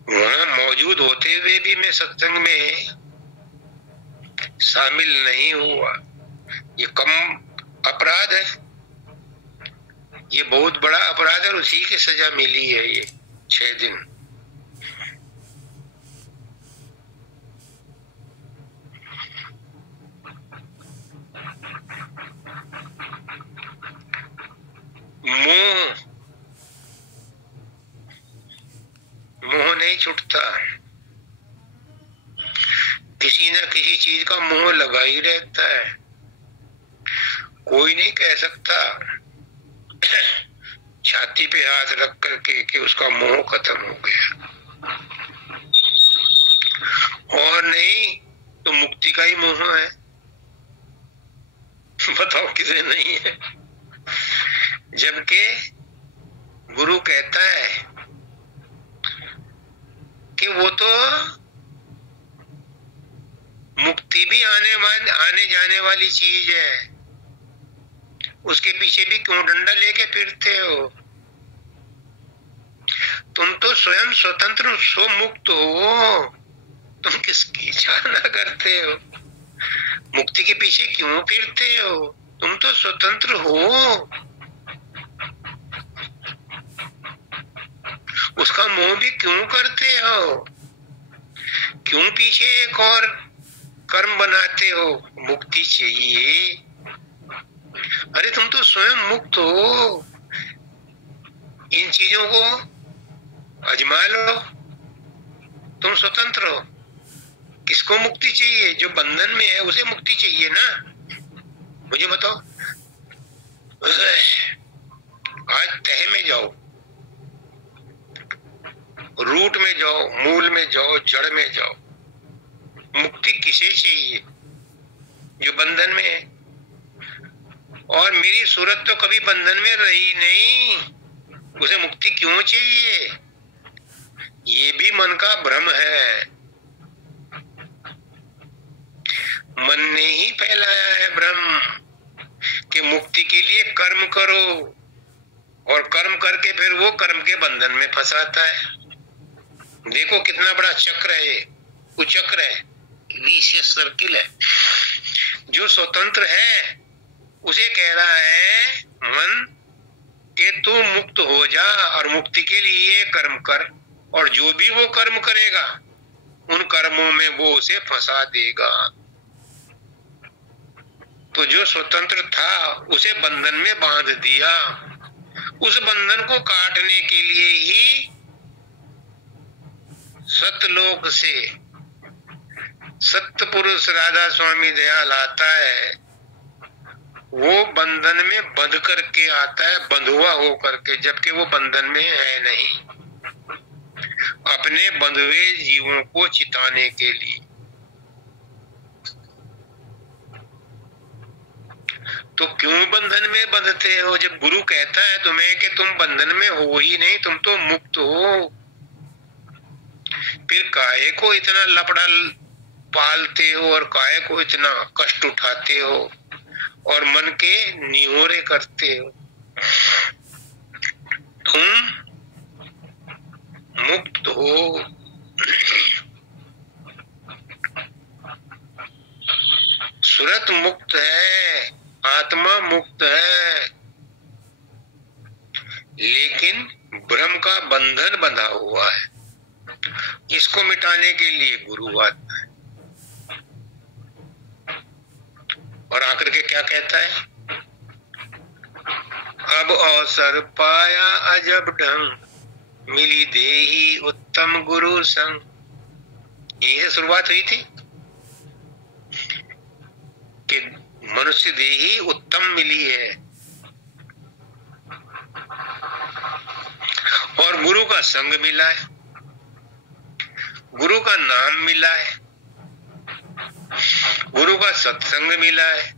वहां मौजूद होते हुए भी मैं सत्संग में शामिल नहीं हुआ। ये कम अपराध है, ये बहुत बड़ा अपराध है, और उसी की सजा मिली है ये 6 दिन। मोह नहीं छूटता, किसी न किसी चीज का मोह लगा ही रहता है। कोई नहीं कह सकता छाती पे हाथ रख करके कि उसका मोह खत्म हो गया, और नहीं तो मुक्ति का ही मोह है। बताओ किसे नहीं है? जबकि गुरु कहता है कि वो तो मुक्ति भी आने जाने वाली चीज है, उसके पीछे भी क्यों डंडा लेके फिरते हो? तुम तो स्वयं स्वतंत्र स्व मुक्त हो, तुम किसकी इच्छा करते हो? मुक्ति के पीछे क्यों फिरते हो? तुम तो स्वतंत्र हो, उसका मोह भी क्यों करते हो? क्यों पीछे एक और कर्म बनाते हो? मुक्ति चाहिए, अरे तुम तो स्वयं मुक्त हो, इन चीजों को आजमा लो, तुम स्वतंत्र हो। किसको मुक्ति चाहिए? जो बंधन में है उसे मुक्ति चाहिए ना। मुझे बताओ, आज तह में जाओ, रूट में जाओ, मूल में जाओ, जड़ में जाओ। मुक्ति किसे चाहिए? जो बंधन में है। और मेरी सूरत तो कभी बंधन में रही नहीं, उसे मुक्ति क्यों चाहिए? ये भी मन का भ्रम है, मन ने ही फैलाया है भ्रम कि मुक्ति के लिए कर्म करो, और कर्म करके फिर वो कर्म के बंधन में फंसाता है। देखो कितना बड़ा चक्र है, वो चक्र है, विशियस सर्किल है। जो स्वतंत्र है उसे कह रहा है मन के तू मुक्त हो जा, और मुक्ति के लिए कर्म कर, और जो भी वो कर्म करेगा उन कर्मों में वो उसे फंसा देगा। तो जो स्वतंत्र था उसे बंधन में बांध दिया। उस बंधन को काटने के लिए ही सतलोक से सत्य पुरुष राधा स्वामी दयाल आता है। वो बंधन में बंध करके आता है, बंधुआ हो करके, जबकि वो बंधन में है नहीं, अपने बंधुए जीवों को चिताने के लिए। तो क्यों बंधन में बंधते हो? जब गुरु कहता है तुम्हें कि तुम बंधन में हो ही नहीं, तुम तो मुक्त हो, फिर काहे को इतना लफड़ा पालते हो, और काहे को इतना कष्ट उठाते हो, और मन के निहोरे करते हो? तुम मुक्त हो। सूरत मुक्त है, आत्मा मुक्त है, लेकिन भ्रम का बंधन बंधा हुआ है। इसको मिटाने के लिए गुरु आता है, और आकर के क्या कहता है? अब अवसर पाया अजब ढंग, मिली देही उत्तम गुरु संग। यही से शुरुआत हुई थी कि मनुष्य देही उत्तम मिली है, और गुरु का संग मिला है, गुरु का नाम मिला है, गुरु का सत्संग मिला है।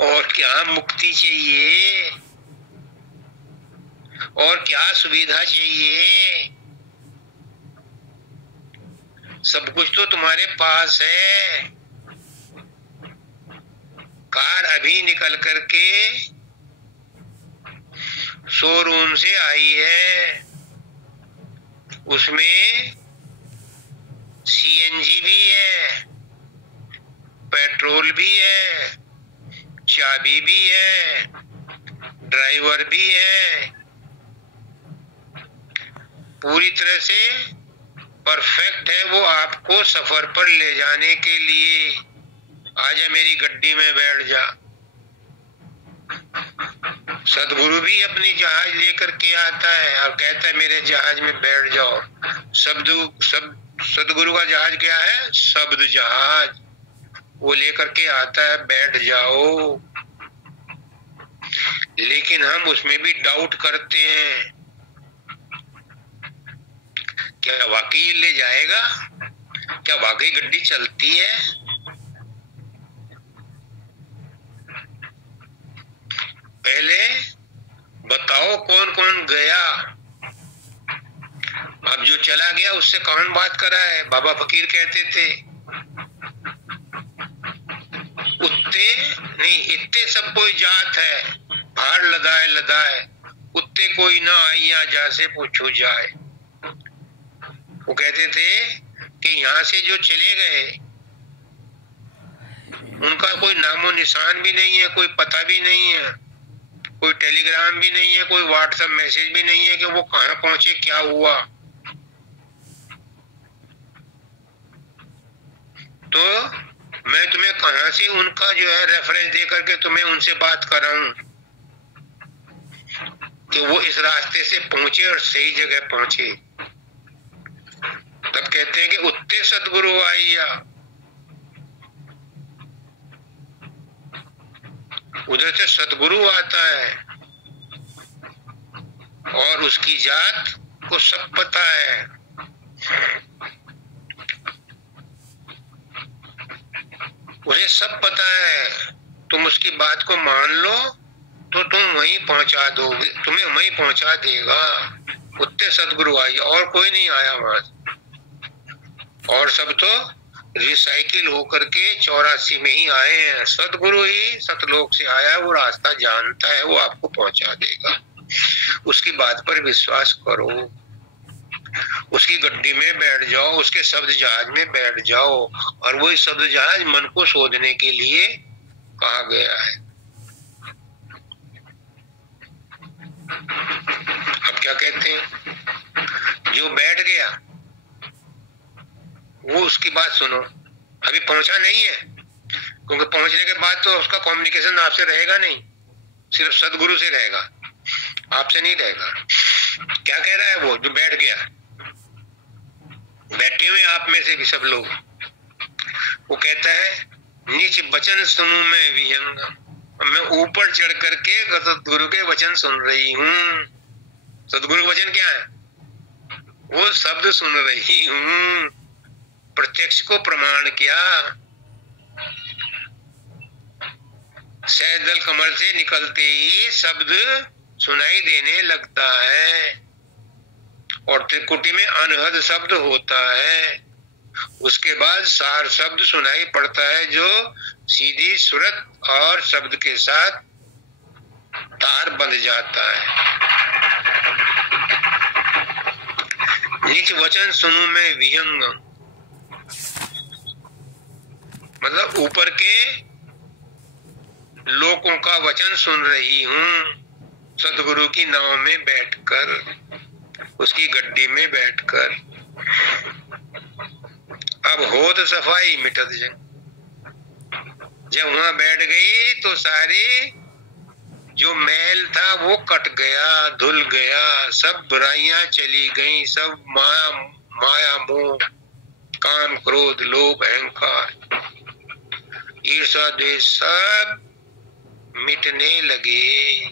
और क्या मुक्ति चाहिए? और क्या सुविधा चाहिए? सब कुछ तो तुम्हारे पास है। कार अभी निकल करके शोरूम से आई है, उसमें सीएनजी भी है, पेट्रोल भी है, चाबी भी है, ड्राइवर भी है, पूरी तरह से परफेक्ट है वो आपको सफर पर ले जाने के लिए। आजा मेरी गड्डी में बैठ जा। सदगुरु भी अपनी जहाज लेकर के आता है और कहता है मेरे जहाज में बैठ जाओ। सदगुरु का जहाज क्या है? शब्द जहाज। वो लेकर के आता है, बैठ जाओ। लेकिन हम उसमें भी डाउट करते हैं, क्या वाकई ले जाएगा? क्या वाकई गड्डी चलती है? पहले बताओ कौन कौन गया। अब जो चला गया उससे कौन बात करा है? बाबा फकीर कहते थे उत्ते नहीं इत्ते सब कोई जात है, भार लदाए लदाए, उत्ते कोई ना आइया जा से पूछो जाए। वो कहते थे कि यहाँ से जो चले गए उनका कोई नामो निशान भी नहीं है, कोई पता भी नहीं है, कोई टेलीग्राम भी नहीं है, कोई व्हाट्सएप मैसेज भी नहीं है कि वो कहाँ पहुंचे, क्या हुआ। तो मैं तुम्हें कहां से उनका जो है रेफरेंस दे करके तुम्हें उनसे बात कराऊं कि वो इस रास्ते से पहुंचे और सही जगह पहुंचे। तब कहते हैं कि उत्ते सदगुरु आइया। उधर से सदगुरु आता है और उसकी जात को सब पता है। उसे सब पता है, तुम उसकी बात को मान लो तो तुम वहीं पहुंचा दोगे, तुम्हें वहीं पहुंचा देगा। उत्ते सदगुरु आइया, और कोई नहीं आया वहां। और सब तो रिसाइकिल होकर के 84 में ही आए हैं। सदगुरु ही सतलोक से आया, वो रास्ता जानता है, वो आपको पहुंचा देगा। उसकी बात पर विश्वास करो, उसकी गड्डी में बैठ जाओ, उसके शब्द जहाज में बैठ जाओ। और वही शब्द जहाज मन को शोधने के लिए कहा गया है। अब क्या कहते हैं, जो बैठ गया वो उसकी बात सुनो। अभी पहुंचा नहीं है, क्योंकि पहुंचने के बाद तो उसका कम्युनिकेशन आपसे रहेगा नहीं, सिर्फ सदगुरु से रहेगा, आपसे नहीं रहेगा। क्या कह रहा है वो जो बैठ गया? बैठे हुए आप में से भी सब लोग, वो कहता है नीच वचन सुनूं मैं विहंग, मैं ऊपर चढ़ करके सदगुरु के वचन सुन रही हूँ। सदगुरु वचन क्या है? वो शब्द सुन रही हूँ। प्रत्यक्ष को प्रमाण किया, सहजल कमल से निकलते ही शब्द सुनाई देने लगता है और त्रिकुटी में अनहद शब्द होता है। उसके बाद सार शब्द सुनाई पड़ता है जो सीधी सुरत और शब्द के साथ तार बंध जाता है। नीच वचन सुनूं मैं विहंग, मतलब ऊपर के लोगों का वचन सुन रही हूँ, सदगुरु की नाव में बैठकर, उसकी गड्डी में बैठकर। अब होत सफाई मिटत जे, जब वहां बैठ गई तो सारी जो मैल था वो कट गया, धुल गया, सब बुराइयां चली गई, सब माया मोह, काम क्रोध लोभ अहंकार ईर्ष्या द्वेष सब मिटने लगे।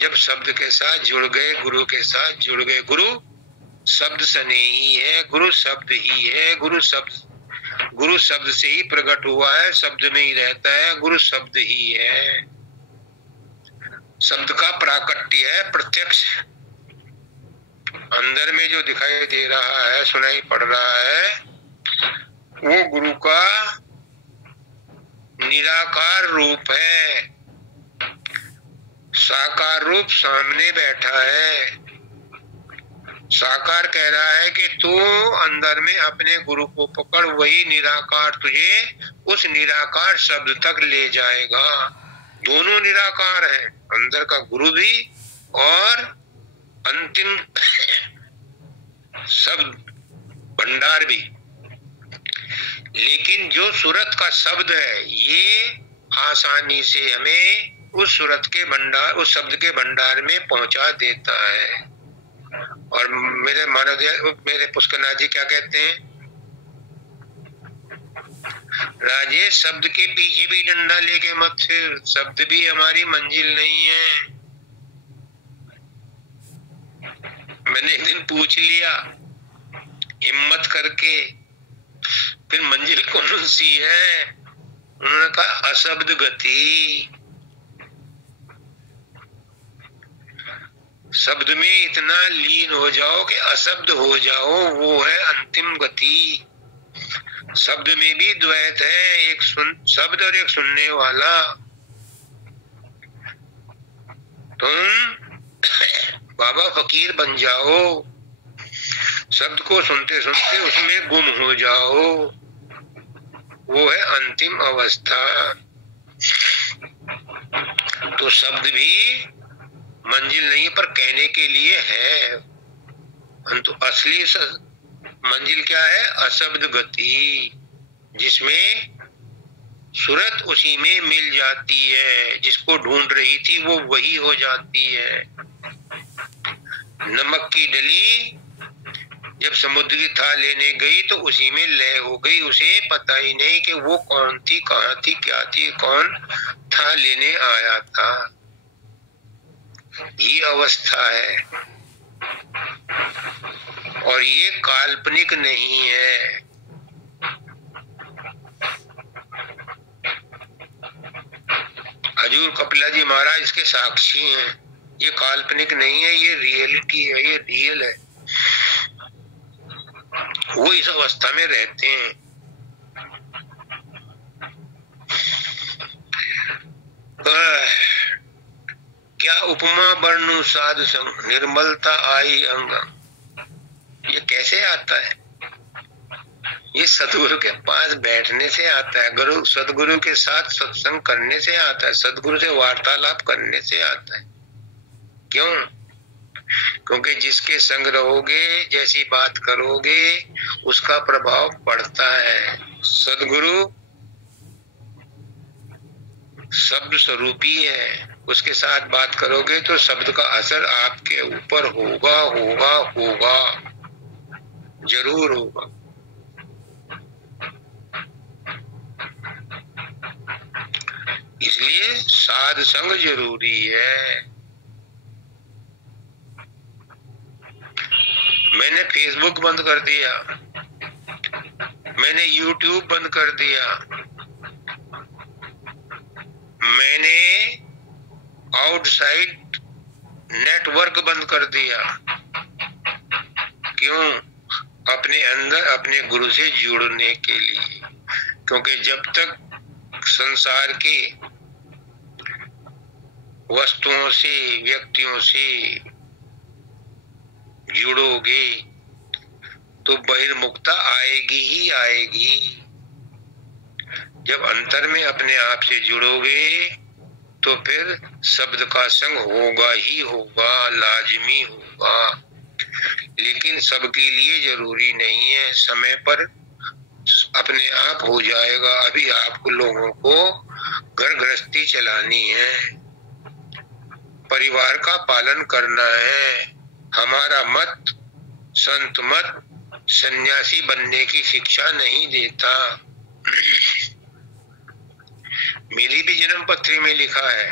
जब शब्द के साथ जुड़ गए, गुरु के साथ जुड़ गए। गुरु शब्द सने ही है, गुरु शब्द ही है, गुरु शब्द से ही प्रकट हुआ है, शब्द में ही रहता है, गुरु शब्द ही है। शब्द का प्राकट्य है, प्रत्यक्ष। अंदर में जो दिखाई दे रहा है, सुनाई पड़ रहा है, वो गुरु का निराकार रूप है। साकार रूप सामने बैठा है। साकार कह रहा है कि तू अंदर में अपने गुरु को पकड़, वही निराकार तुझे उस निराकार शब्द तक ले जाएगा। दोनों निराकार है, अंदर का गुरु भी और अंतिम शब्द भंडार भी। लेकिन जो सूरत का शब्द है, ये आसानी से हमें उस सूरत के भंडार, उस शब्द के भंडार में पहुंचा देता है। और मेरे मानव, मेरे पुष्करनाथ जी क्या कहते हैं, राजेश शब्द के पीछे भी डंडा लेके मत फिर, शब्द भी हमारी मंजिल नहीं है। मैंने एक दिन पूछ लिया हिम्मत करके, फिर मंजिल कौन सी है? उन्होंने कहा अशब्द गति। शब्द में इतना लीन हो जाओ कि अशब्द हो जाओ, वो है अंतिम गति। शब्द में भी द्वैत है, एक शब्द और एक सुनने वाला। तुम बाबा फकीर बन जाओ, शब्द को सुनते सुनते उसमें गुम हो जाओ, वो है अंतिम अवस्था। तो शब्द भी मंजिल नहीं, पर कहने के लिए है। तो असली मंजिल क्या है? अशब्द गति, जिसमें सूरत उसी में मिल जाती है। जिसको ढूंढ रही थी वो वही हो जाती है। नमक की डली जब समुद्र की था लेने गई तो उसी में लय हो गई। उसे पता ही नहीं कि वो कौन थी, कहाँ थी, क्या थी, कौन था लेने आया था। ये अवस्था है और ये काल्पनिक नहीं है। हजूर कपिला जी महाराज इसके साक्षी हैं। ये काल्पनिक नहीं है, ये रियलिटी है, ये रियल है। वो इस अवस्था में रहते हैं। क्या उपमा वर्णु साधु संग, निर्मलता आई अंग। ये कैसे आता है? ये सतगुरु के पास बैठने से आता है, गुरु सतगुरु के साथ सत्संग करने से आता है, सतगुरु से वार्तालाप करने से आता है। क्यों? क्योंकि जिसके संग रहोगे, जैसी बात करोगे, उसका प्रभाव पड़ता है। सतगुरु शब्द स्वरूपी है, उसके साथ बात करोगे तो शब्द का असर आपके ऊपर होगा, होगा, होगा, जरूर होगा। इसलिए साध संग जरूरी है। मैंने फेसबुक बंद कर दिया, मैंने यूट्यूब बंद कर दिया, मैंने आउटसाइड नेटवर्क बंद कर दिया। क्यों? अपने अंदर अपने गुरु से जुड़ने के लिए। क्योंकि जब तक संसार के वस्तुओं से, व्यक्तियों से जुड़ोगे तो बहिर्मुखता आएगी ही आएगी। जब अंतर में अपने आप से जुड़ोगे तो फिर शब्द का संग होगा ही होगा, लाजमी होगा। लेकिन सबके लिए जरूरी नहीं है, समय पर अपने आप हो जाएगा। अभी आपको लोगों को घर गृहस्थी चलानी है, परिवार का पालन करना है। हमारा मत, संत मत सन्यासी बनने की शिक्षा नहीं देता। मेरी भी जन्म पत्री में लिखा है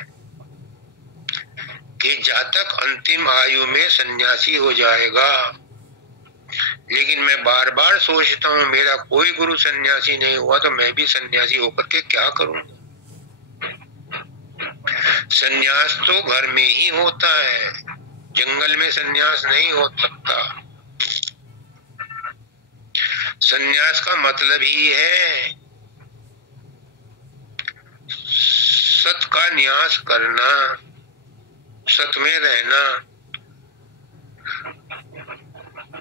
कि जातक अंतिम आयु में सन्यासी हो जाएगा। लेकिन मैं बार बार सोचता हूँ, मेरा कोई गुरु सन्यासी नहीं हुआ तो मैं भी सन्यासी होकर के क्या करूँगा? संन्यास तो घर में ही होता है, जंगल में संन्यास नहीं हो सकता। संन्यास का मतलब ही है सत का न्यास करना, सत में रहना,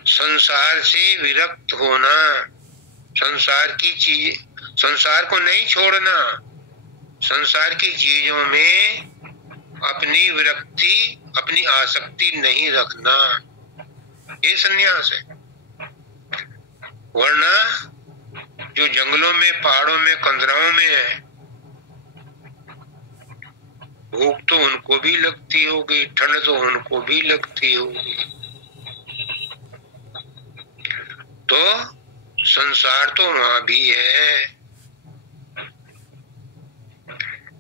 संसार से विरक्त होना, संसार की चीज, संसार को नहीं छोड़ना, संसार की चीजों में अपनी विरक्ति, अपनी आसक्ति नहीं रखना, ये संन्यास है। वरना जो जंगलों में, पहाड़ों में, कंदराओं में है, भूख तो उनको भी लगती होगी, ठंड तो उनको भी लगती होगी, तो संसार तो वहां भी है।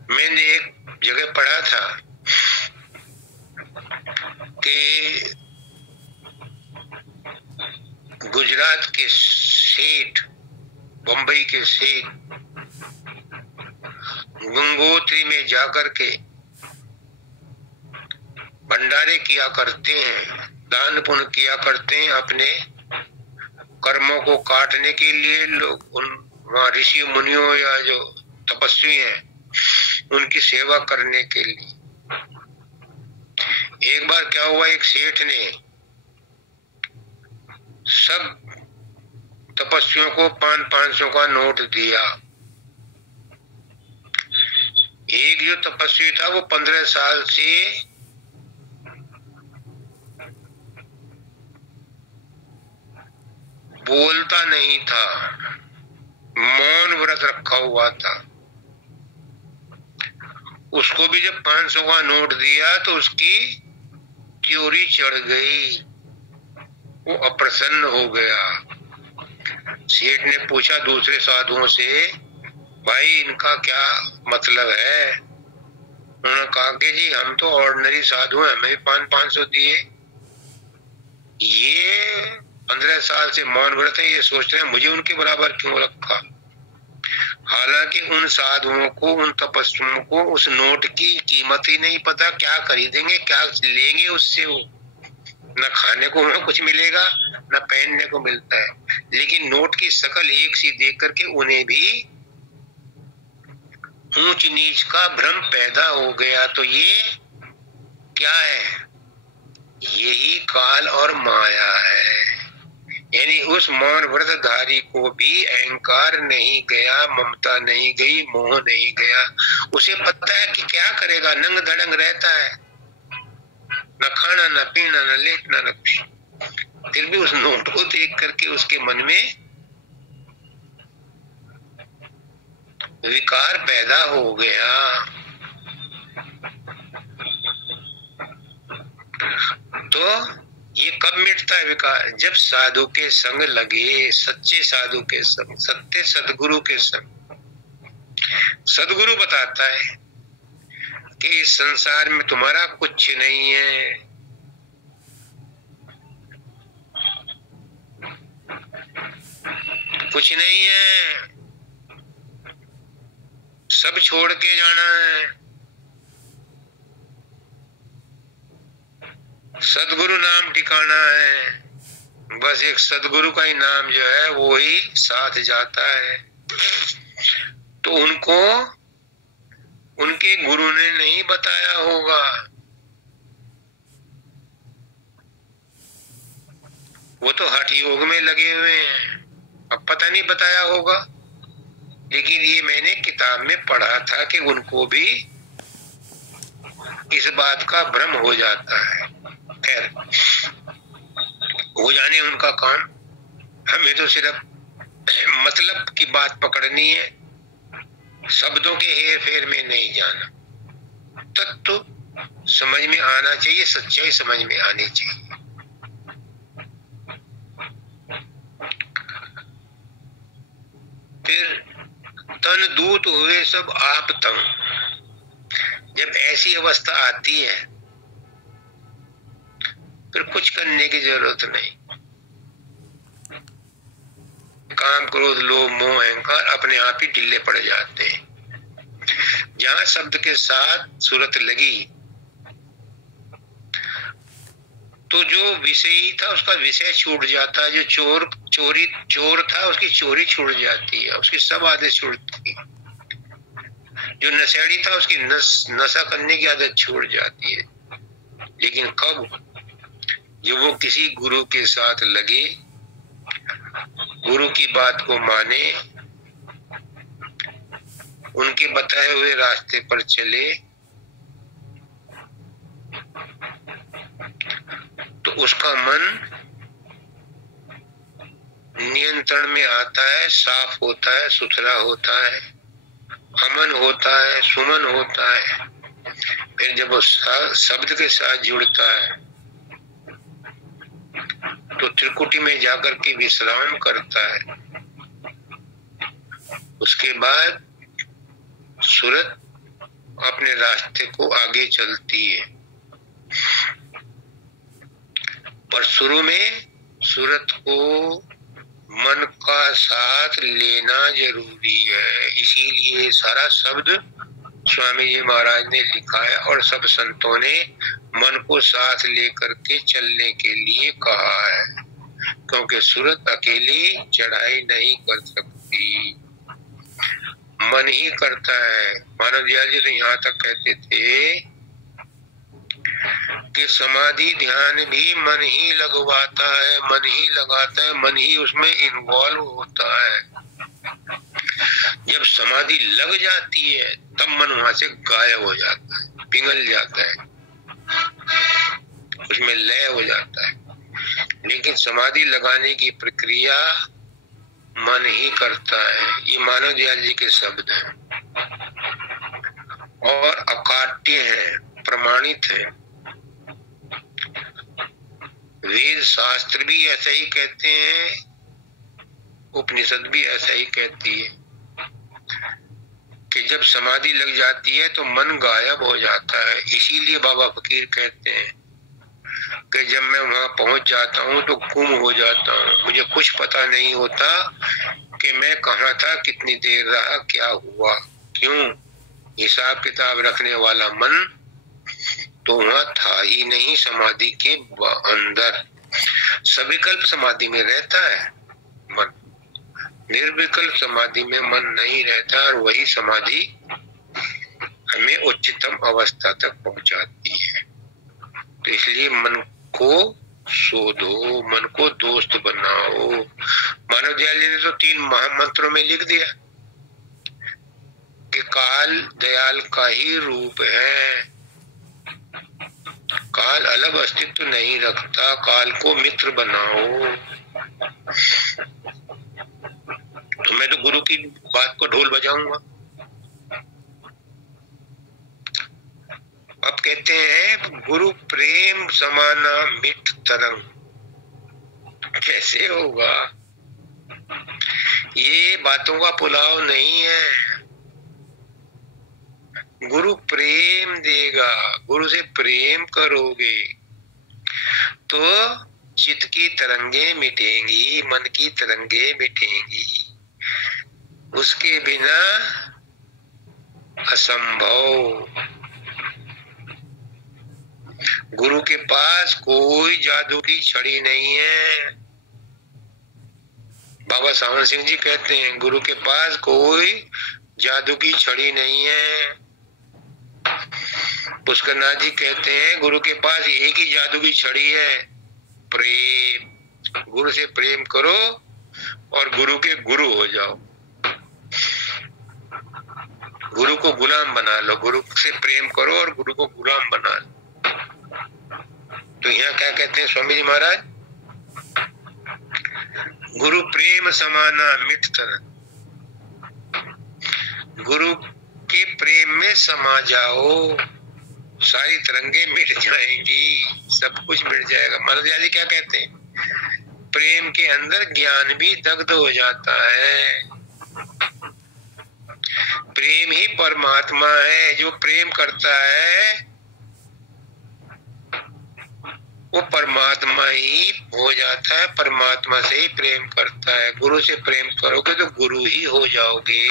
मैंने एक जगह पढ़ा था कि गुजरात के सेठ, बंबई के सेठ गंगोत्री में जाकर के भंडारे किया करते हैं, दान पुण्य किया करते हैं, अपने कर्मों को काटने के लिए। लोग उन वहाँ ऋषि मुनियों या जो तपस्वी हैं उनकी सेवा करने के लिए। एक बार क्या हुआ, एक सेठ ने सब तपस्वियों को 500 का नोट दिया। एक जो तपस्वी था वो 15 साल से बोलता नहीं था, मौन व्रत रखा हुआ था। उसको भी जब 500 का नोट दिया तो उसकी त्योरी चढ़ गई, वो अप्रसन्न हो गया। सेठ ने पूछा दूसरे साधुओं से, भाई इनका क्या मतलब है? उन्होंने कहा कि जी हम तो ऑर्डिनरी साधु हैं, हमें 500 दिए। ये 15 साल से मौन व्रत है, ये सोच रहे हैं मुझे उनके बराबर क्यों रखा। हालांकि उन साधुओं को, उन तपस्वियों को उस नोट की कीमत ही नहीं पता, क्या खरीदेंगे, क्या लेंगे उससे। वो न खाने को वहां कुछ मिलेगा, न पहनने को मिलता है, लेकिन नोट की शकल एक सी देख करके उन्हें भी ऊंच नीच का भ्रम पैदा हो गया। तो ये क्या है? यही काल और माया है। यानी उस मौन व्रतधारी को भी अहंकार नहीं गया, ममता नहीं गई, मोह नहीं गया। उसे पता है कि क्या करेगा, नंग धड़ंग रहता है, न खाना, न पीना, न लेटना, न कुछ। फिर भी उस नोट को देख करके उसके मन में विकार पैदा हो गया। तो ये कब मिटता है विकार? जब साधु के संग लगे, सच्चे साधु के संग, सत्य सदगुरु के संग। सदगुरु बताता है कि इस संसार में तुम्हारा कुछ नहीं है, कुछ नहीं है, सब छोड़ के जाना है। सदगुरु नाम ठिकाना है, बस एक सदगुरु का ही नाम जो है वो ही साथ जाता है। तो उनको उनके गुरु ने नहीं बताया होगा, वो तो हठ योग में लगे हुए हैं, अब पता नहीं बताया होगा। लेकिन ये मैंने किताब में पढ़ा था कि उनको भी इस बात का भ्रम हो जाता है। खैर, हो जाने उनका काम, हमें तो सिर्फ मतलब की बात पकड़नी है, शब्दों के हेर फेर में नहीं जाना। तत्व समझ में आना चाहिए, सच्चाई समझ में आनी चाहिए। फिर तन दूत हुए सब आप तंग। जब ऐसी अवस्था आती है फिर कुछ करने की जरूरत नहीं। काम, क्रोध, लोभ, मोह, अहंकार अपने आप ही ढीले पड़ जाते हैं। जहां शब्द के साथ सूरत लगी तो जो विषयी था उसका विषय छूट जाता है, जो चोर था उसकी चोरी छूट जाती है, उसकी सब आदत छूटती है, जो नशेड़ी था उसकी नशा करने की आदत छूट जाती है। लेकिन कब? जब वो किसी गुरु के साथ लगे, गुरु की बात को माने, उनके बताए हुए रास्ते पर चले, तो उसका मन नियंत्रण में आता है, साफ होता है, सुथरा होता है, अमन होता है, सुमन होता है। फिर जब वो शब्द के साथ जुड़ता है तो त्रिकुटी में जाकर के विश्राम करता है। उसके बाद सूरत अपने रास्ते को आगे चलती है। पर शुरू में सूरत को मन का साथ लेना जरूरी है। इसीलिए सारा शब्द स्वामी जी महाराज ने लिखा है और सब संतों ने मन को साथ लेकर के चलने के लिए कहा है, क्योंकि सूरत अकेली चढ़ाई नहीं कर सकती, मन ही करता है। मानव दयाल जी तो यहाँ तक कहते थे कि समाधि ध्यान भी मन ही लगवाता है, मन ही लगाता है, मन ही उसमें इन्वॉल्व होता है। जब समाधि लग जाती है तब मन वहां से गायब हो जाता है, पिघल जाता है, उसमें लय हो जाता है। लेकिन समाधि लगाने की प्रक्रिया मन ही करता है। ये मानव दयाल जी के शब्द हैं और अकाट्य हैं, प्रमाणित है। वेद शास्त्र भी ऐसा ही कहते हैं, उपनिषद भी ऐसा ही कहती है कि जब समाधि लग जाती है तो मन गायब हो जाता है। इसीलिए बाबा फकीर कहते हैं कि जब मैं वहां पहुंच जाता हूं तो गुम हो जाता हूं, मुझे कुछ पता नहीं होता कि मैं कहाँ था, कितनी देर रहा, क्या हुआ। क्यों? हिसाब किताब रखने वाला मन तो वहां था ही नहीं। समाधि के अंदर सविकल्प समाधि में रहता है मन, निर्विकल्प समाधि में मन नहीं रहता, और वही समाधि हमें उच्चतम अवस्था तक पहुंचाती है। तो इसलिए मन को शोधो, मन को दोस्त बनाओ। मानव दयाल जी ने तो 3 महामंत्रों में लिख दिया कि काल दयाल का ही रूप है। काल अलग अस्तित्व नहीं रखता, काल को मित्र बनाओ। तो मैं तो गुरु की बात को ढोल बजाऊंगा। अब कहते हैं गुरु प्रेम समाना मित तरंग। कैसे होगा? ये बातों का पुलाव नहीं है। गुरु प्रेम देगा, गुरु से प्रेम करोगे तो चित्त की तरंगे मिटेंगी, मन की तरंगे मिटेंगी। उसके बिना असंभव। गुरु के पास कोई जादू की छड़ी नहीं है। बाबा सावन सिंह जी कहते हैं गुरु के पास कोई जादू की छड़ी नहीं है। पुष्करनाथ जी कहते हैं गुरु के पास एक ही जादू की छड़ी है, प्रेम। गुरु से प्रेम करो और गुरु के गुरु हो जाओ। गुरु को गुलाम बना लो, गुरु से प्रेम करो और गुरु को गुलाम बना लो। तो यहाँ क्या कहते हैं स्वामी जी महाराज? गुरु प्रेम समाना मिट तरंग। गुरु के प्रेम में समा जाओ, सारी तरंगे मिट जाएंगी, सब कुछ मिट जाएगा। महाराज जी क्या कहते हैं? प्रेम के अंदर ज्ञान भी दग्ध हो जाता है। प्रेम ही परमात्मा है। जो प्रेम करता है वो परमात्मा ही हो जाता है, परमात्मा से ही प्रेम करता है। गुरु से प्रेम करोगे तो गुरु ही हो जाओगे।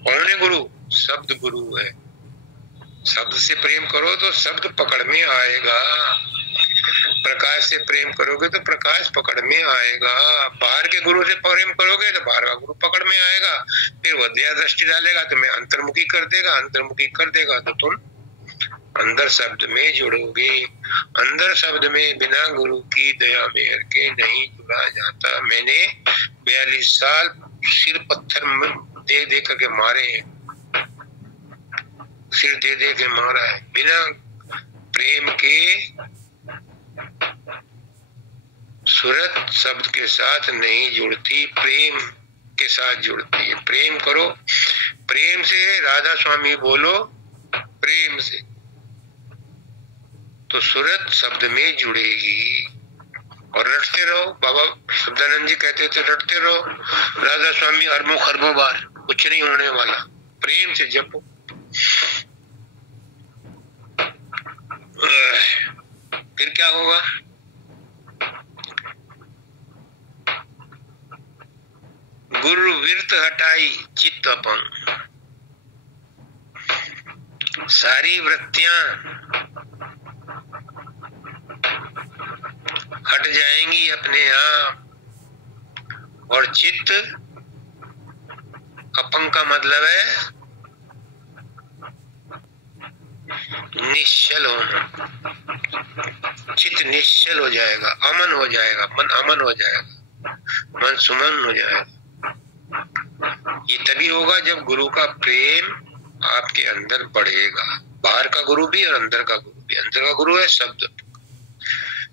कौन है गुरु? शब्द गुरु है। शब्द से प्रेम करो तो शब्द पकड़ में आएगा। प्रकाश से प्रेम करोगे तो प्रकाश पकड़ में आएगा। बाहर के गुरु से प्रेम करोगे तो बाहर का गुरु पकड़ में आएगा। फिर वो दया दृष्टि डालेगा, तुम्हें अंतर्मुखी कर देगा। अंतर्मुखी कर देगा तो तुम अंदर शब्द में जुड़ोगे। अंदर शब्द में बिना गुरु की दया मेहर के नहीं जुड़ा जाता। मैंने 42 साल सिर पत्थर दे दे करके मारे हैं, सिर दे दे के मारा है। बिना प्रेम के सूरत शब्द के साथ नहीं जुड़ती, प्रेम के साथ जुड़ती है। प्रेम करो, प्रेम से राधा स्वामी बोलो, प्रेम से तो सूरत शब्द में जुड़ेगी। और रटते रहो। बाबा शब्दानंद जी कहते थे रटते रहो। राधा स्वामी अरबों खरबों बार, कुछ नहीं होने वाला। प्रेम से जपो। फिर क्या होगा? गुरु विरत हटाई चित्त अपंग। सारी वृत्तियां हट जाएंगी अपने आप। और चित्त अपंग का मतलब है निश्चल होना। चित्त निश्चल हो जाएगा, अमन हो जाएगा, मन अमन हो जाएगा, मन सुमन हो जाएगा। ये तभी होगा जब गुरु का प्रेम आपके अंदर बढ़ेगा। बाहर का गुरु भी और अंदर का गुरु भी। अंदर का गुरु है शब्द।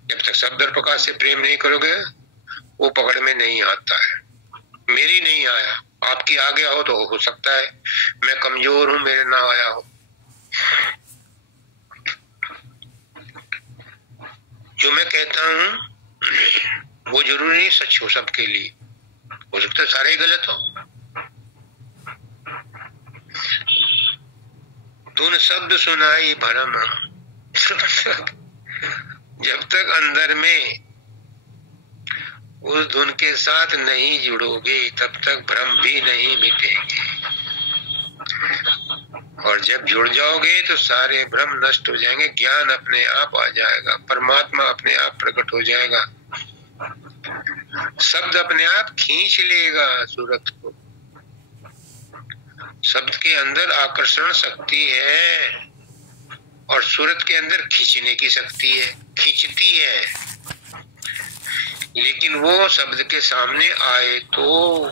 जब तक शब्द और प्रकाश से प्रेम नहीं करोगे वो पकड़ में नहीं आता है। मेरी नहीं आया, आपकी आ गया हो तो हो सकता है मैं कमजोर हूं, मेरे ना आया हो। जो मैं कहता हूं वो जरूरी नहीं सच हो सबके लिए। हो सकता है सारे ही गलत हो। धुन शब्द सुनाई भरम। जब तक अंदर में उस धुन के साथ नहीं जुड़ोगे तब तक भ्रम भी नहीं मिटेंगे। और जब जुड़ जाओगे तो सारे भ्रम नष्ट हो जाएंगे। ज्ञान अपने आप आ जाएगा, परमात्मा अपने आप प्रकट हो जाएगा। शब्द अपने आप खींच लेगा सूरत को। शब्द के अंदर आकर्षण शक्ति है और सूरत के अंदर खींचने की शक्ति है, खींचती है। लेकिन वो शब्द के सामने आए तो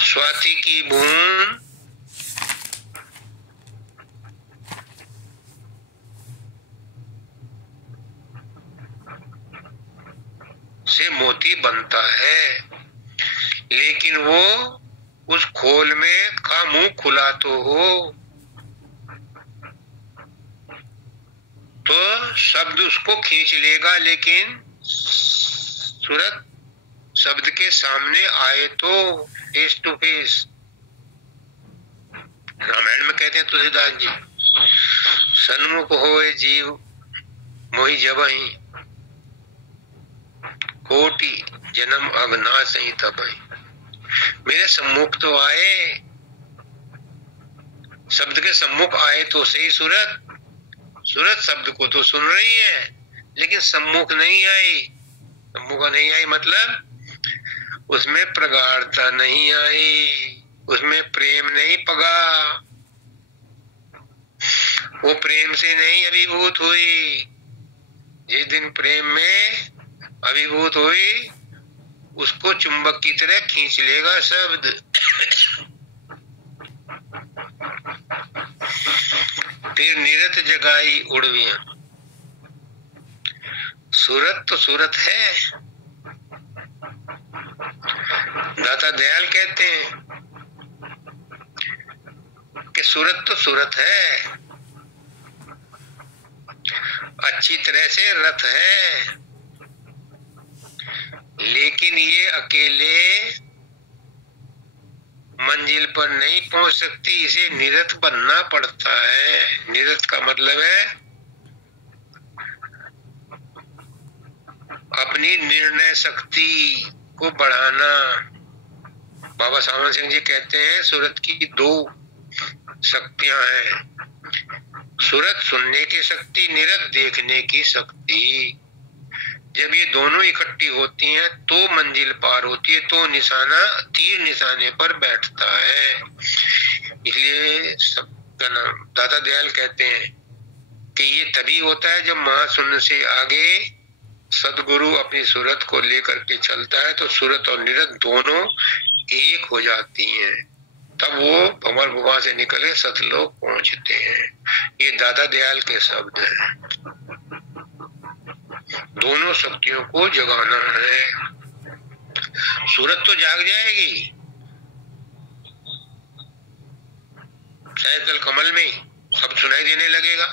स्वाति की बूंद से मोती बनता है। लेकिन वो उस खोल में का मुंह खुला तो हो तो शब्द उसको खींच लेगा। लेकिन सूरत शब्द के सामने आए तो फेस टू फेस। रामायण में कहते हैं तुलसीदास जी, सन्मुख होए जीव मोहि जबहि, कोटि जन्म अगनाश ही तबहि। मेरे सम्मुख तो आए, शब्द के सम्मुख आए तो सही सूरत। सूरत शब्द को तो सुन रही है लेकिन सम्मुख नहीं आई। सम्मुख नहीं आई मतलब उसमें प्रगाढ़ता नहीं आई, उसमें प्रेम नहीं पगा, वो प्रेम से नहीं अभिभूत हुई। जिस दिन प्रेम में अभिभूत हुई उसको चुंबक की तरह खींच लेगा शब्द। फिर निरत जगाई उड़वियां। सूरत तो सूरत है। दाता दयाल कहते हैं कि सूरत तो सूरत है, अच्छी तरह से रथ है। लेकिन ये अकेले मंजिल पर नहीं पहुंच सकती, इसे निरत बनना पड़ता है। निरत का मतलब है अपनी निर्णय शक्ति को बढ़ाना, बाबा सावन सिंह जी कहते हैं सूरत की दो शक्तियां हैं, सूरत सुनने की शक्ति, निरत देखने की शक्ति। जब ये दोनों इकट्ठी होती हैं तो मंजिल पार होती है, तो निशाना तीर निशाने पर बैठता है। इसलिए सबका नाम दादा दयाल कहते हैं कि ये तभी होता है जब महाशून्य से आगे सदगुरु अपनी सूरत को लेकर के चलता है, तो सूरत और निरत दोनों एक हो जाती हैं, तब वो भंवर गुफा से निकल के सतलोक पहुंचते हैं। ये दादा दयाल के शब्द हैं। दोनों शक्तियों को जगाना है। सूरत तो जाग जाएगी, शायद कल कमल में सब सुनाई देने लगेगा,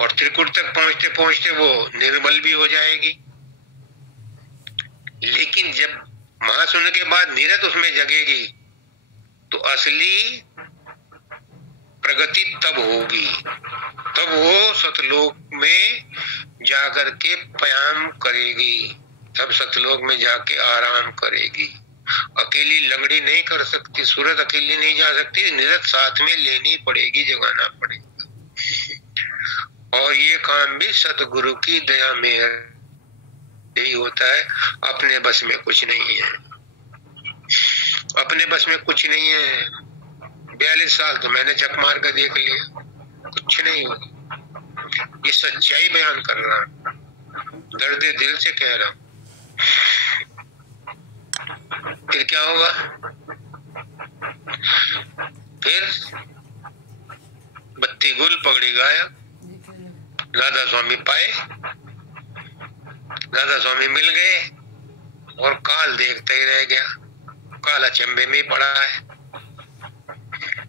और त्रिकुट तक पहुंचते पहुंचते वो निर्मल भी हो जाएगी। लेकिन जब महाशून्य के बाद निरत उसमें जगेगी तो असली प्रगति तब होगी, तब वो सतलोक में जाकर के प्याम करेगी, तब सतलोक में जाके आराम करेगी। अकेली लंगड़ी नहीं कर सकती, सूरत अकेली नहीं जा सकती, निरत साथ में लेनी पड़ेगी, जगाना पड़ेगा। और ये काम भी सतगुरु की दया में यही होता है। अपने बस में कुछ नहीं है, अपने बस में कुछ नहीं है। 42 साल तो मैंने झक मार कर देख लिया, कुछ नहीं होगा। ये सच्चाई बयान कर रहा हूं, दर्द दिल से कह रहा हूं। फिर क्या होगा? फिर बत्ती गुल पगड़ी गायब। राधा स्वामी पाए, राधा स्वामी मिल गए, और काल देखता ही रह गया। काल अचंभे में पड़ा है,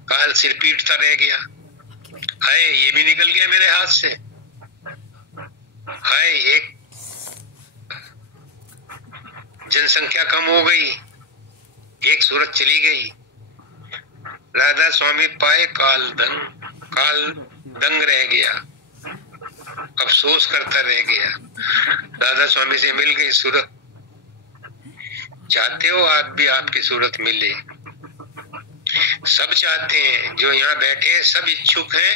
काल सिर पीटता रह गया। हाय, ये भी निकल गया मेरे हाथ से। हाय, एक जनसंख्या कम हो गई, एक सूरत चली गई। राधा स्वामी पाए, काल दंग रह गया, अफसोस करता रह गया। राधा स्वामी से मिल गई सूरत। चाहते हो आप भी आपकी सूरत मिले? सब चाहते हैं, जो यहाँ बैठे हैं सब इच्छुक हैं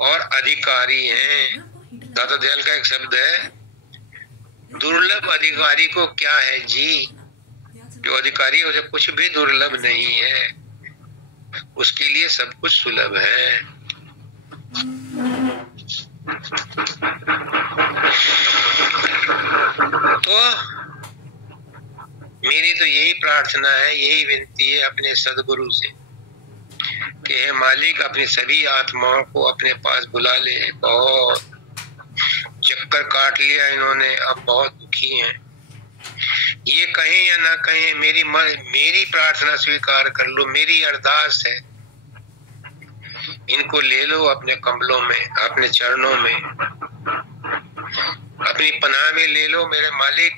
और अधिकारी हैं। दादा दयाल का एक शब्द है, दुर्लभ अधिकारी को क्या है जी। जो अधिकारी है उसे कुछ भी दुर्लभ नहीं है, उसके लिए सब कुछ सुलभ है। तो मेरी तो यही प्रार्थना है, यही विनती है अपने सदगुरु से कि हे मालिक, अपनी सभी आत्माओं को अपने पास बुला ले। बहुत चक्कर काट लिया इन्होंने, अब बहुत दुखी हैं। ये कहें या ना कहें, मेरी प्रार्थना स्वीकार कर लो, मेरी अरदास है। इनको ले लो अपने कमलों में, अपने चरणों में, अपनी पनाह में ले लो मेरे मालिक।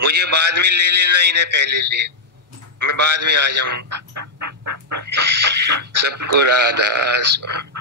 मुझे बाद में ले लेना, इन्हें पहले ले, मैं बाद में आ जाऊंगा। सबको राधा स्वामी।